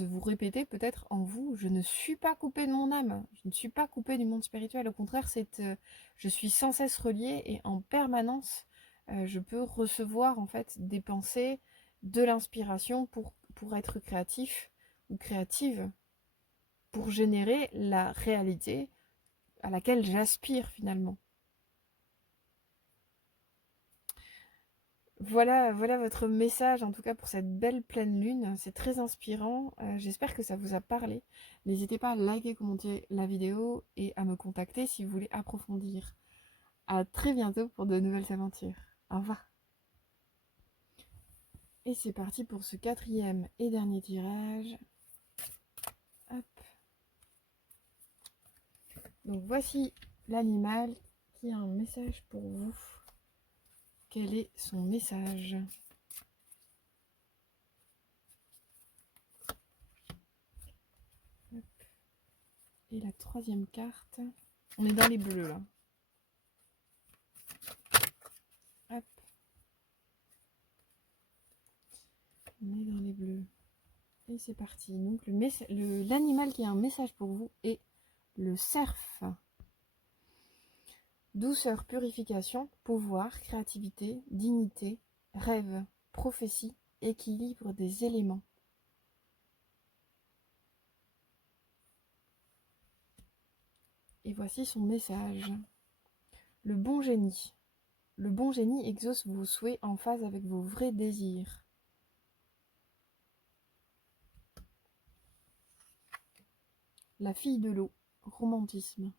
vous répéter peut-être en vous, je ne suis pas coupé de mon âme, je ne suis pas coupé du monde spirituel. Au contraire, je suis sans cesse relié et en permanence, je peux recevoir en fait des pensées, de l'inspiration pour être créatif ou créative, pour générer la réalité à laquelle j'aspire finalement. Voilà votre message, en tout cas pour cette belle pleine lune. C'est très inspirant. J'espère que ça vous a parlé. N'hésitez pas à liker, commenter la vidéo et à me contacter si vous voulez approfondir. À très bientôt pour de nouvelles aventures. Au revoir. Et c'est parti pour ce quatrième et dernier tirage. Hop. Donc voici l'animal qui a un message pour vous. Quel est son message? Et la troisième carte. On est dans les bleus là. Hop. On est dans les bleus. Et c'est parti. Donc l'animal qui a un message pour vous est le cerf. Douceur, purification, pouvoir, créativité, dignité, rêve, prophétie, équilibre des éléments. Et voici son message. Le bon génie. Le bon génie exauce vos souhaits en phase avec vos vrais désirs. La fille de l'eau. Romantisme.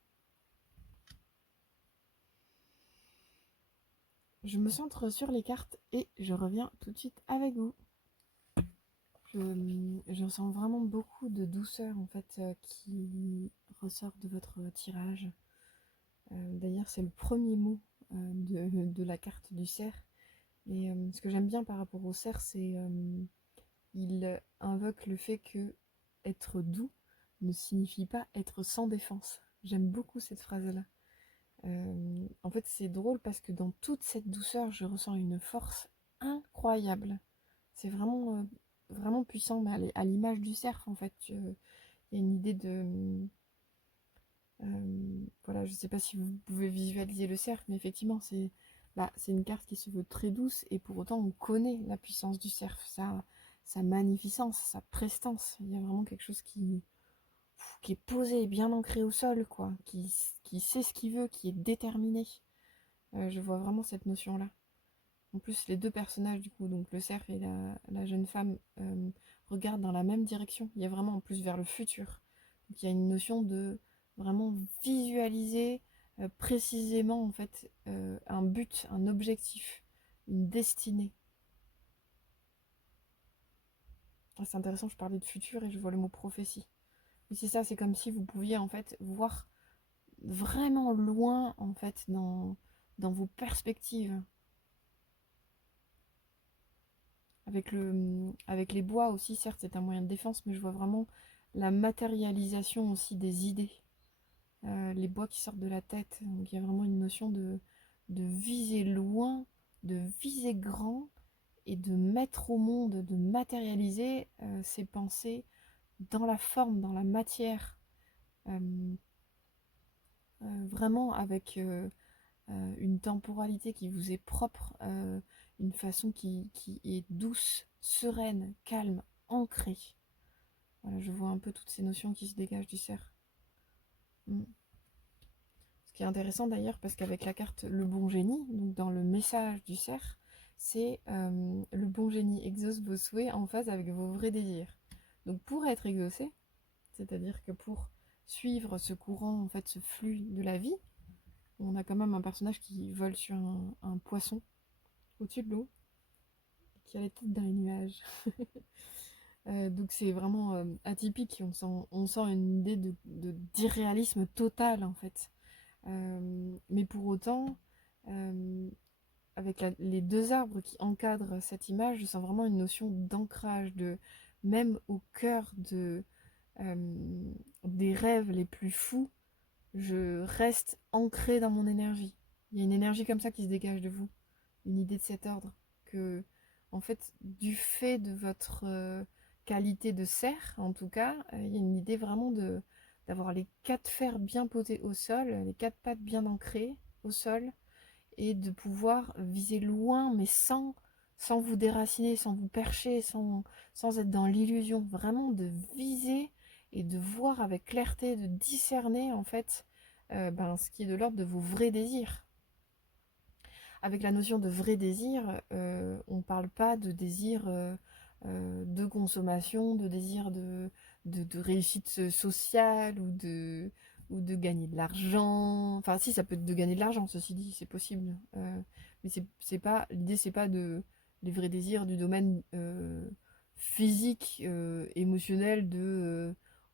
Je me centre sur les cartes et je reviens tout de suite avec vous. Je sens vraiment beaucoup de douceur en fait qui ressort de votre tirage. D'ailleurs, c'est le premier mot de la carte du cerf. Et ce que j'aime bien par rapport au cerf, c'est il invoque le fait que être doux ne signifie pas être sans défense. J'aime beaucoup cette phrase-là. En fait, c'est drôle parce que dans toute cette douceur, je ressens une force incroyable. C'est vraiment, vraiment puissant, mais à l'image du cerf, en fait. Il y a une idée de... voilà, je ne sais pas si vous pouvez visualiser le cerf, mais effectivement, c'est une carte qui se veut très douce, et pour autant, on connaît la puissance du cerf, sa magnificence, sa prestance. Il y a vraiment quelque chose qui est posé, bien ancré au sol, quoi, qui sait ce qu'il veut, qui est déterminé. Je vois vraiment cette notion-là. En plus, les deux personnages, du coup, donc le cerf et la jeune femme, regardent dans la même direction. Il y a vraiment en plus vers le futur. Donc, il y a une notion de vraiment visualiser précisément en fait un but, un objectif, une destinée. Ah, c'est intéressant, je parlais de futur et je vois le mot prophétie. Mais c'est ça, c'est comme si vous pouviez en fait voir vraiment loin en fait dans vos perspectives. Avec les bois aussi, certes, c'est un moyen de défense, mais je vois vraiment la matérialisation aussi des idées. Les bois qui sortent de la tête. Donc il y a vraiment une notion de viser loin, de viser grand et de mettre au monde, de matérialiser ses pensées dans la forme, dans la matière. Vraiment avec une temporalité qui vous est propre, une façon qui est douce, sereine, calme, ancrée. Voilà, je vois un peu toutes ces notions qui se dégagent du cerf. Ce qui est intéressant d'ailleurs, parce qu'avec la carte le bon génie, donc dans le message du cerf, c'est le bon génie exauce vos souhaits en phase avec vos vrais désirs. Donc pour être exaucé, c'est-à-dire que pour suivre ce courant, en fait, ce flux de la vie, on a quand même un personnage qui vole sur un poisson au-dessus de l'eau, qui a la tête dans les nuages. Donc c'est vraiment atypique, on sent une idée d'irréalisme total en fait. Mais pour autant, avec les deux arbres qui encadrent cette image, je sens vraiment une notion d'ancrage, même au cœur des rêves les plus fous, je reste ancrée dans mon énergie. Il y a une énergie comme ça qui se dégage de vous, une idée de cet ordre, que en fait, du fait de votre qualité de cerf, en tout cas, il y a une idée vraiment d'avoir les quatre fers bien posés au sol, les quatre pattes bien ancrées au sol, et de pouvoir viser loin, mais sans vous déraciner, sans vous percher, sans être dans l'illusion, vraiment de viser et de voir avec clarté, de discerner en fait ce qui est de l'ordre de vos vrais désirs. Avec la notion de vrai désir, on ne parle pas de désir de consommation, de désir de réussite sociale ou de gagner de l'argent. Enfin, si, ça peut être de gagner de l'argent, ceci dit, c'est possible. Mais c'est pas, l'idée, c'est pas les vrais désirs du domaine physique, émotionnel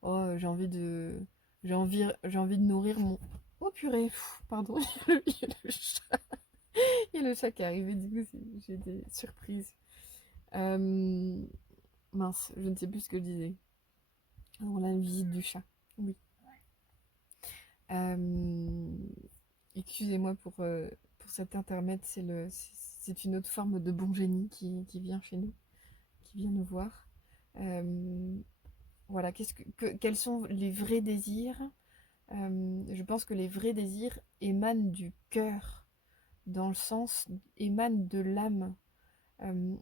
oh, j'ai envie de nourrir mon. Oh purée, pardon, il y a le chat chat qui est arrivé, du coup, j'ai des surprises. Euh, Mince, je ne sais plus ce que je disais. On a une visite du chat. Oui. Euh, Excusez-moi pour cet intermède, c'est une autre forme de bon génie qui vient chez nous, qui vient nous voir. Euh, voilà, quels sont les vrais désirs? Je pense que les vrais désirs émanent du cœur, dans le sens, émanent de l'âme.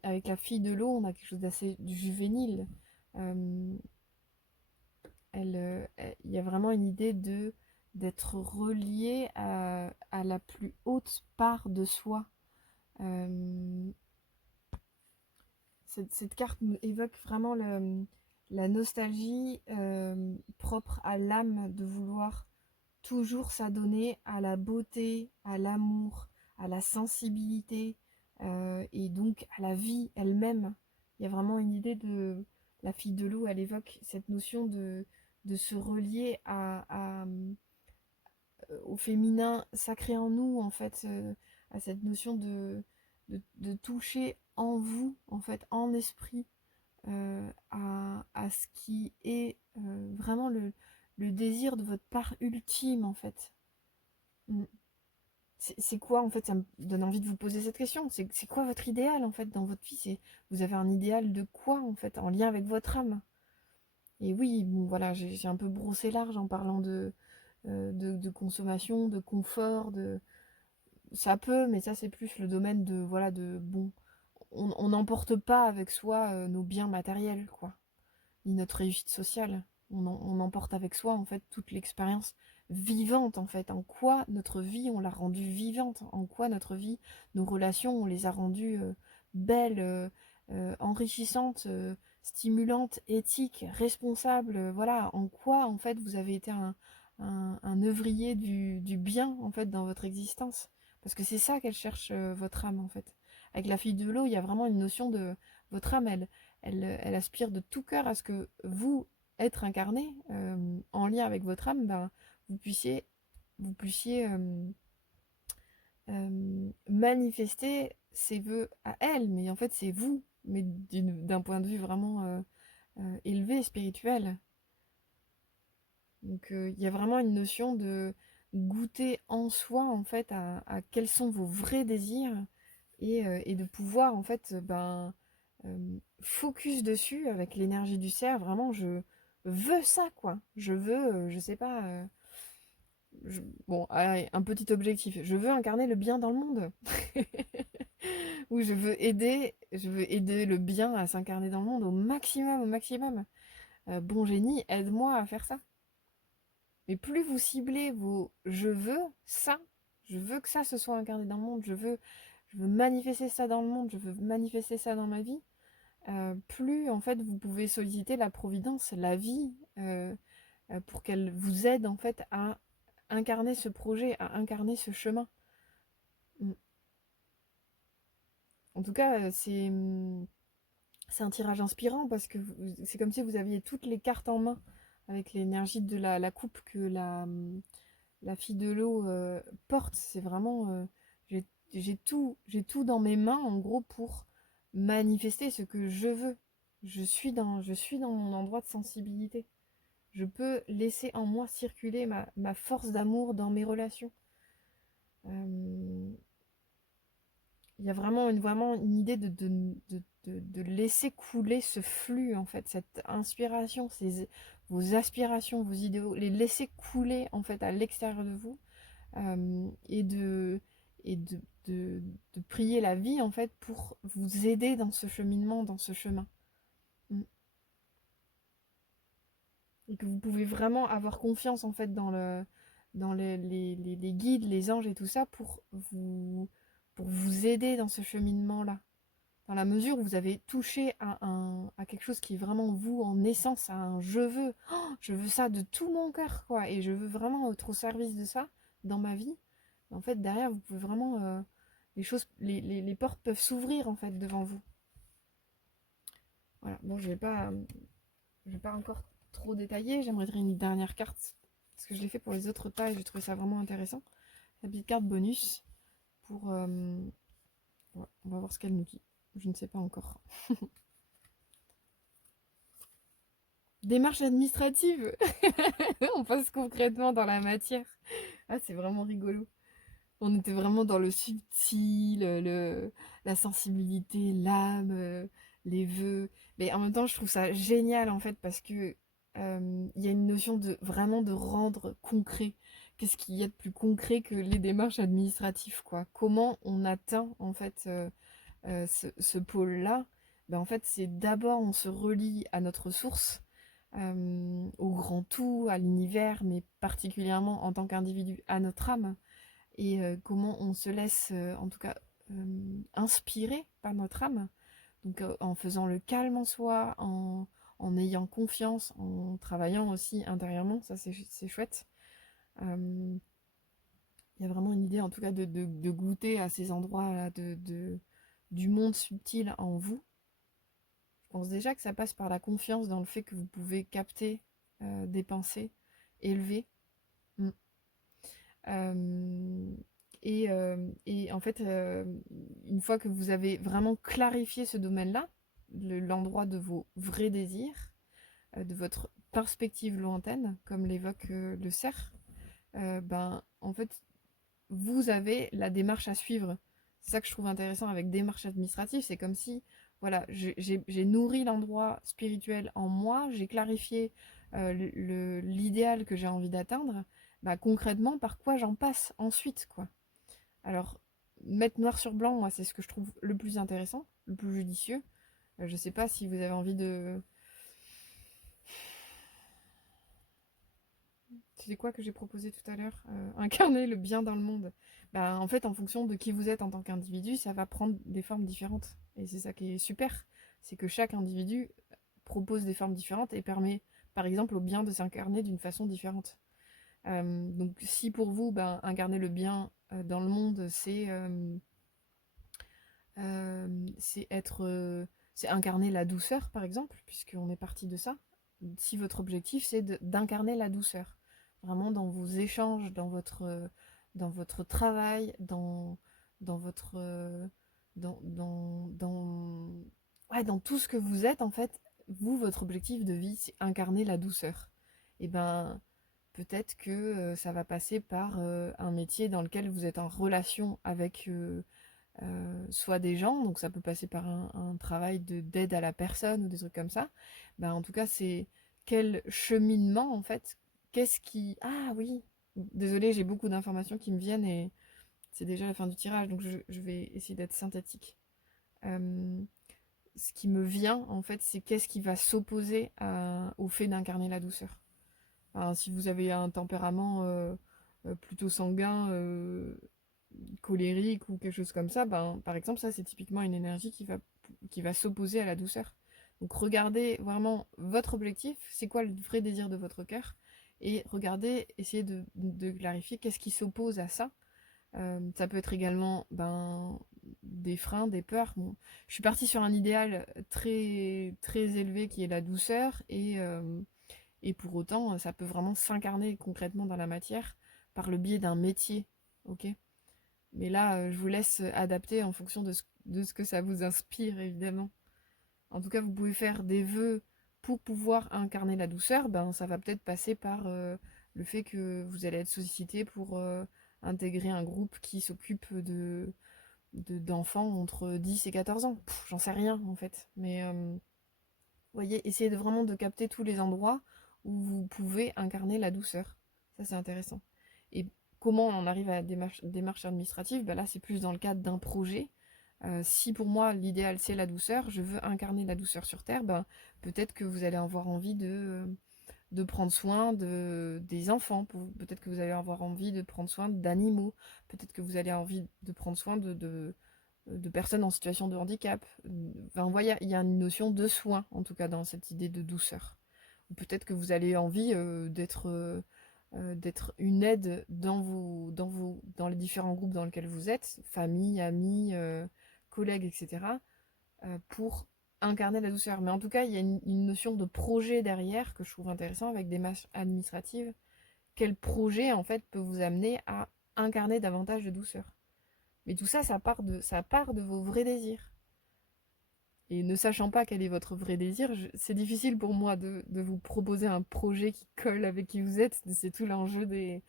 Avec la fille de l'eau, on a quelque chose d'assez juvénile. Euh, il y a vraiment une idée d'être relié à la plus haute part de soi. Euh, cette carte évoque vraiment la nostalgie propre à l'âme de vouloir toujours s'adonner à la beauté, à l'amour, à la sensibilité et donc à la vie elle-même. Il y a vraiment une idée de la fille de l'eau, elle évoque cette notion de se relier au féminin sacré en nous, en fait, à cette notion de toucher en vous, en fait, en esprit, à ce qui est vraiment le désir de votre part ultime, en fait. Mm. C'est quoi, en fait, ça me donne envie de vous poser cette question. C'est quoi votre idéal, en fait, dans votre vie? Vous avez un idéal de quoi, en fait, en lien avec votre âme? Et oui, bon, voilà, j'ai un peu brossé large en parlant de consommation, de confort, ça peut, mais ça, c'est plus le domaine de, voilà, bon, on n'emporte pas avec soi nos biens matériels, quoi, ni notre réussite sociale. On emporte avec soi, en fait, toute l'expérience vivante, en fait. En quoi notre vie, on l'a rendue vivante. En quoi notre vie, nos relations, on les a rendues belles, enrichissantes, stimulantes, éthiques, responsables. Voilà. En quoi, en fait, vous avez été un œuvrier du bien, en fait, dans votre existence. Parce que c'est ça qu'elle cherche, votre âme, en fait. Avec la fille de l'eau, il y a vraiment une notion de votre âme, elle aspire de tout cœur à ce que vous, être incarné, en lien avec votre âme, ben, vous puissiez manifester ses vœux à elle, mais en fait c'est vous, mais d'un point de vue vraiment élevé, spirituel. Donc il y a vraiment une notion de goûter en soi en fait à quels sont vos vrais désirs et de pouvoir en fait focus dessus avec l'énergie du cerf. Vraiment, je veux ça quoi. Je veux, je sais pas. Bon, allez, un petit objectif. Je veux incarner le bien dans le monde. Ou je veux aider le bien à s'incarner dans le monde au maximum, au maximum. Bon génie, aide-moi à faire ça. Mais plus vous ciblez vos je veux ça, je veux que ça se soit incarné dans le monde, je veux manifester ça dans le monde, je veux manifester ça dans ma vie, plus en fait vous pouvez solliciter la providence, la vie, pour qu'elle vous aide en fait à incarner ce projet, à incarner ce chemin. Mm. En tout cas, c'est un tirage inspirant parce que c'est comme si vous aviez toutes les cartes en main avec l'énergie de la coupe que la fille de l'eau porte. C'est vraiment, j'ai j'ai tout dans mes mains en gros pour manifester ce que je veux. Je suis dans mon endroit de sensibilité. Je peux laisser en moi circuler ma force d'amour dans mes relations. Euh, Il y a vraiment une idée de laisser couler ce flux, en fait, cette inspiration, vos aspirations, vos idéaux, les laisser couler, en fait, à l'extérieur de vous, et et de, de, de prier la vie, en fait, pour vous aider dans ce cheminement, dans ce chemin. Mm. Et que vous pouvez vraiment avoir confiance, en fait, dans les guides, les anges et tout ça, pour vous aider dans ce cheminement-là. Dans la mesure où vous avez touché à quelque chose qui est vraiment vous, en essence, à un je veux. Oh, je veux ça de tout mon cœur, quoi. Et je veux vraiment être au service de ça dans ma vie. En fait, derrière, vous pouvez vraiment... les portes peuvent s'ouvrir, en fait, devant vous. Voilà. Bon, je vais pas encore trop détailler. J'aimerais dire une dernière carte. Parce que je l'ai fait pour les autres tailles. J'ai trouvé ça vraiment intéressant. La petite carte bonus pour... On va voir ce qu'elle nous dit. Je ne sais pas encore. Démarche administrative. On passe concrètement dans la matière. Ah, c'est vraiment rigolo. On était vraiment dans le subtil, la sensibilité, l'âme, les vœux. Mais en même temps, je trouve ça génial en fait parce que il y a une notion de vraiment de rendre concret. Qu'est-ce qu'il y a de plus concret que les démarches administratives, quoi? Comment on atteint en fait ce pôle-là? Ben, en fait, c'est d'abord on se relie à notre source, au grand tout, à l'univers, mais particulièrement en tant qu'individu à notre âme et comment on se laisse, en tout cas, inspirer par notre âme. Donc en faisant le calme en soi, en ayant confiance, en travaillant aussi intérieurement, ça c'est chouette. Il y a vraiment une idée en tout cas de goûter à ces endroits-là, du monde subtil en vous. Je pense déjà que ça passe par la confiance dans le fait que vous pouvez capter des pensées élevées. Mm. Euh, et en fait, une fois que vous avez vraiment clarifié ce domaine-là, l'endroit de vos vrais désirs, de votre perspective lointaine, comme l'évoque le cerf, ben, en fait, vous avez la démarche à suivre. C'est ça que je trouve intéressant avec démarche administrative, c'est comme si, voilà, j'ai nourri l'endroit spirituel en moi, j'ai clarifié l'idéal que j'ai envie d'atteindre, bah, concrètement, par quoi j'en passe ensuite, quoi. Alors, mettre noir sur blanc, moi, c'est ce que je trouve le plus intéressant, le plus judicieux. Je sais pas si vous avez envie de... C'est quoi que j'ai proposé tout à l'heure incarner le bien dans le monde. Bah, en fait, en fonction de qui vous êtes en tant qu'individu, ça va prendre des formes différentes. Et c'est ça qui est super. C'est que chaque individu propose des formes différentes et permet, par exemple, au bien de s'incarner d'une façon différente. Donc, si pour vous, ben, incarner le bien dans le monde, c'est être, c'est incarner la douceur, par exemple, puisqu'on est parti de ça. Si votre objectif, c'est d'incarner la douceur, vraiment dans vos échanges, dans votre travail, dans votre, ouais, dans tout ce que vous êtes, en fait, vous, votre objectif de vie, c'est incarner la douceur. Et ben, peut-être que ça va passer par un métier dans lequel vous êtes en relation avec soit des gens, donc ça peut passer par un travail d'aide à la personne ou des trucs comme ça. Ben, en tout cas, c'est quel cheminement en fait. Qu'est-ce qui... Ah oui, désolée, j'ai beaucoup d'informations qui me viennent et c'est déjà la fin du tirage, donc je vais essayer d'être synthétique. Euh, Ce qui me vient en fait, c'est qu'est-ce qui va s'opposer au fait d'incarner la douceur. Enfin, si vous avez un tempérament plutôt sanguin, colérique ou quelque chose comme ça, ben, par exemple, ça c'est typiquement une énergie qui va s'opposer à la douceur. Donc regardez vraiment votre objectif, c'est quoi le vrai désir de votre cœur, et regardez, essayez de clarifier qu'est-ce qui s'oppose à ça. Ça peut être également ben, des freins, des peurs. Bon, je suis partie sur un idéal très, très élevé qui est la douceur, et pour autant, ça peut vraiment s'incarner concrètement dans la matière par le biais d'un métier. Ok. Mais là, je vous laisse adapter en fonction de ce que ça vous inspire, évidemment. En tout cas, vous pouvez faire des vœux pour pouvoir incarner la douceur. Ben, ça va peut-être passer par le fait que vous allez être sollicité pour intégrer un groupe qui s'occupe d'enfants entre 10 et 14 ans. J'en sais rien, en fait. Mais, vous voyez, essayez vraiment de capter tous les endroits où vous pouvez incarner la douceur. Ça, c'est intéressant. Et comment on arrive à la démarche administrative, ben là, c'est plus dans le cadre d'un projet. Si pour moi, l'idéal, c'est la douceur, je veux incarner la douceur sur Terre, ben, peut-être que vous allez avoir envie de prendre soin des enfants. Peut-être que vous allez avoir envie de prendre soin d'animaux. Peut-être que vous allez avoir envie de prendre soin de personnes en situation de handicap. Enfin, vous voyez, il y a une notion de soin, en tout cas, dans cette idée de douceur. Ou peut-être que vous avez envie d'être une aide dans les différents groupes dans lesquels vous êtes, famille, amis, collègues, etc., pour incarner la douceur. Mais en tout cas, il y a une notion de projet derrière que je trouve intéressant avec des marches administratives. Quel projet, en fait, peut vous amener à incarner davantage de douceur? Mais tout ça, ça part de vos vrais désirs. Et ne sachant pas quel est votre vrai désir, c'est difficile pour moi de vous proposer un projet qui colle avec qui vous êtes. C'est tout l'enjeu des,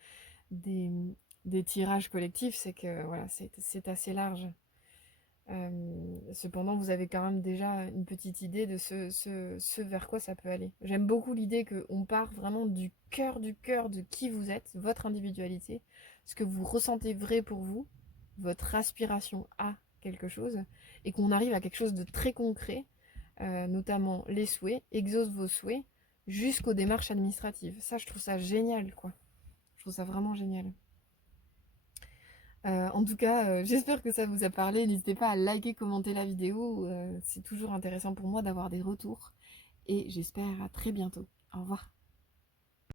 des tirages collectifs, c'est que voilà, c'est assez large. Cependant, vous avez quand même déjà une petite idée de ce vers quoi ça peut aller. J'aime beaucoup l'idée qu'on part vraiment du cœur de qui vous êtes, votre individualité, ce que vous ressentez vrai pour vous, votre aspiration à quelque chose, et qu'on arrive à quelque chose de très concret, notamment les souhaits, exauce vos souhaits, jusqu'aux démarches administratives. Ça, je trouve ça génial, quoi. Je trouve ça vraiment génial. En tout cas, j'espère que ça vous a parlé. N'hésitez pas à liker, commenter la vidéo. C'est toujours intéressant pour moi d'avoir des retours. Et j'espère à très bientôt. Au revoir.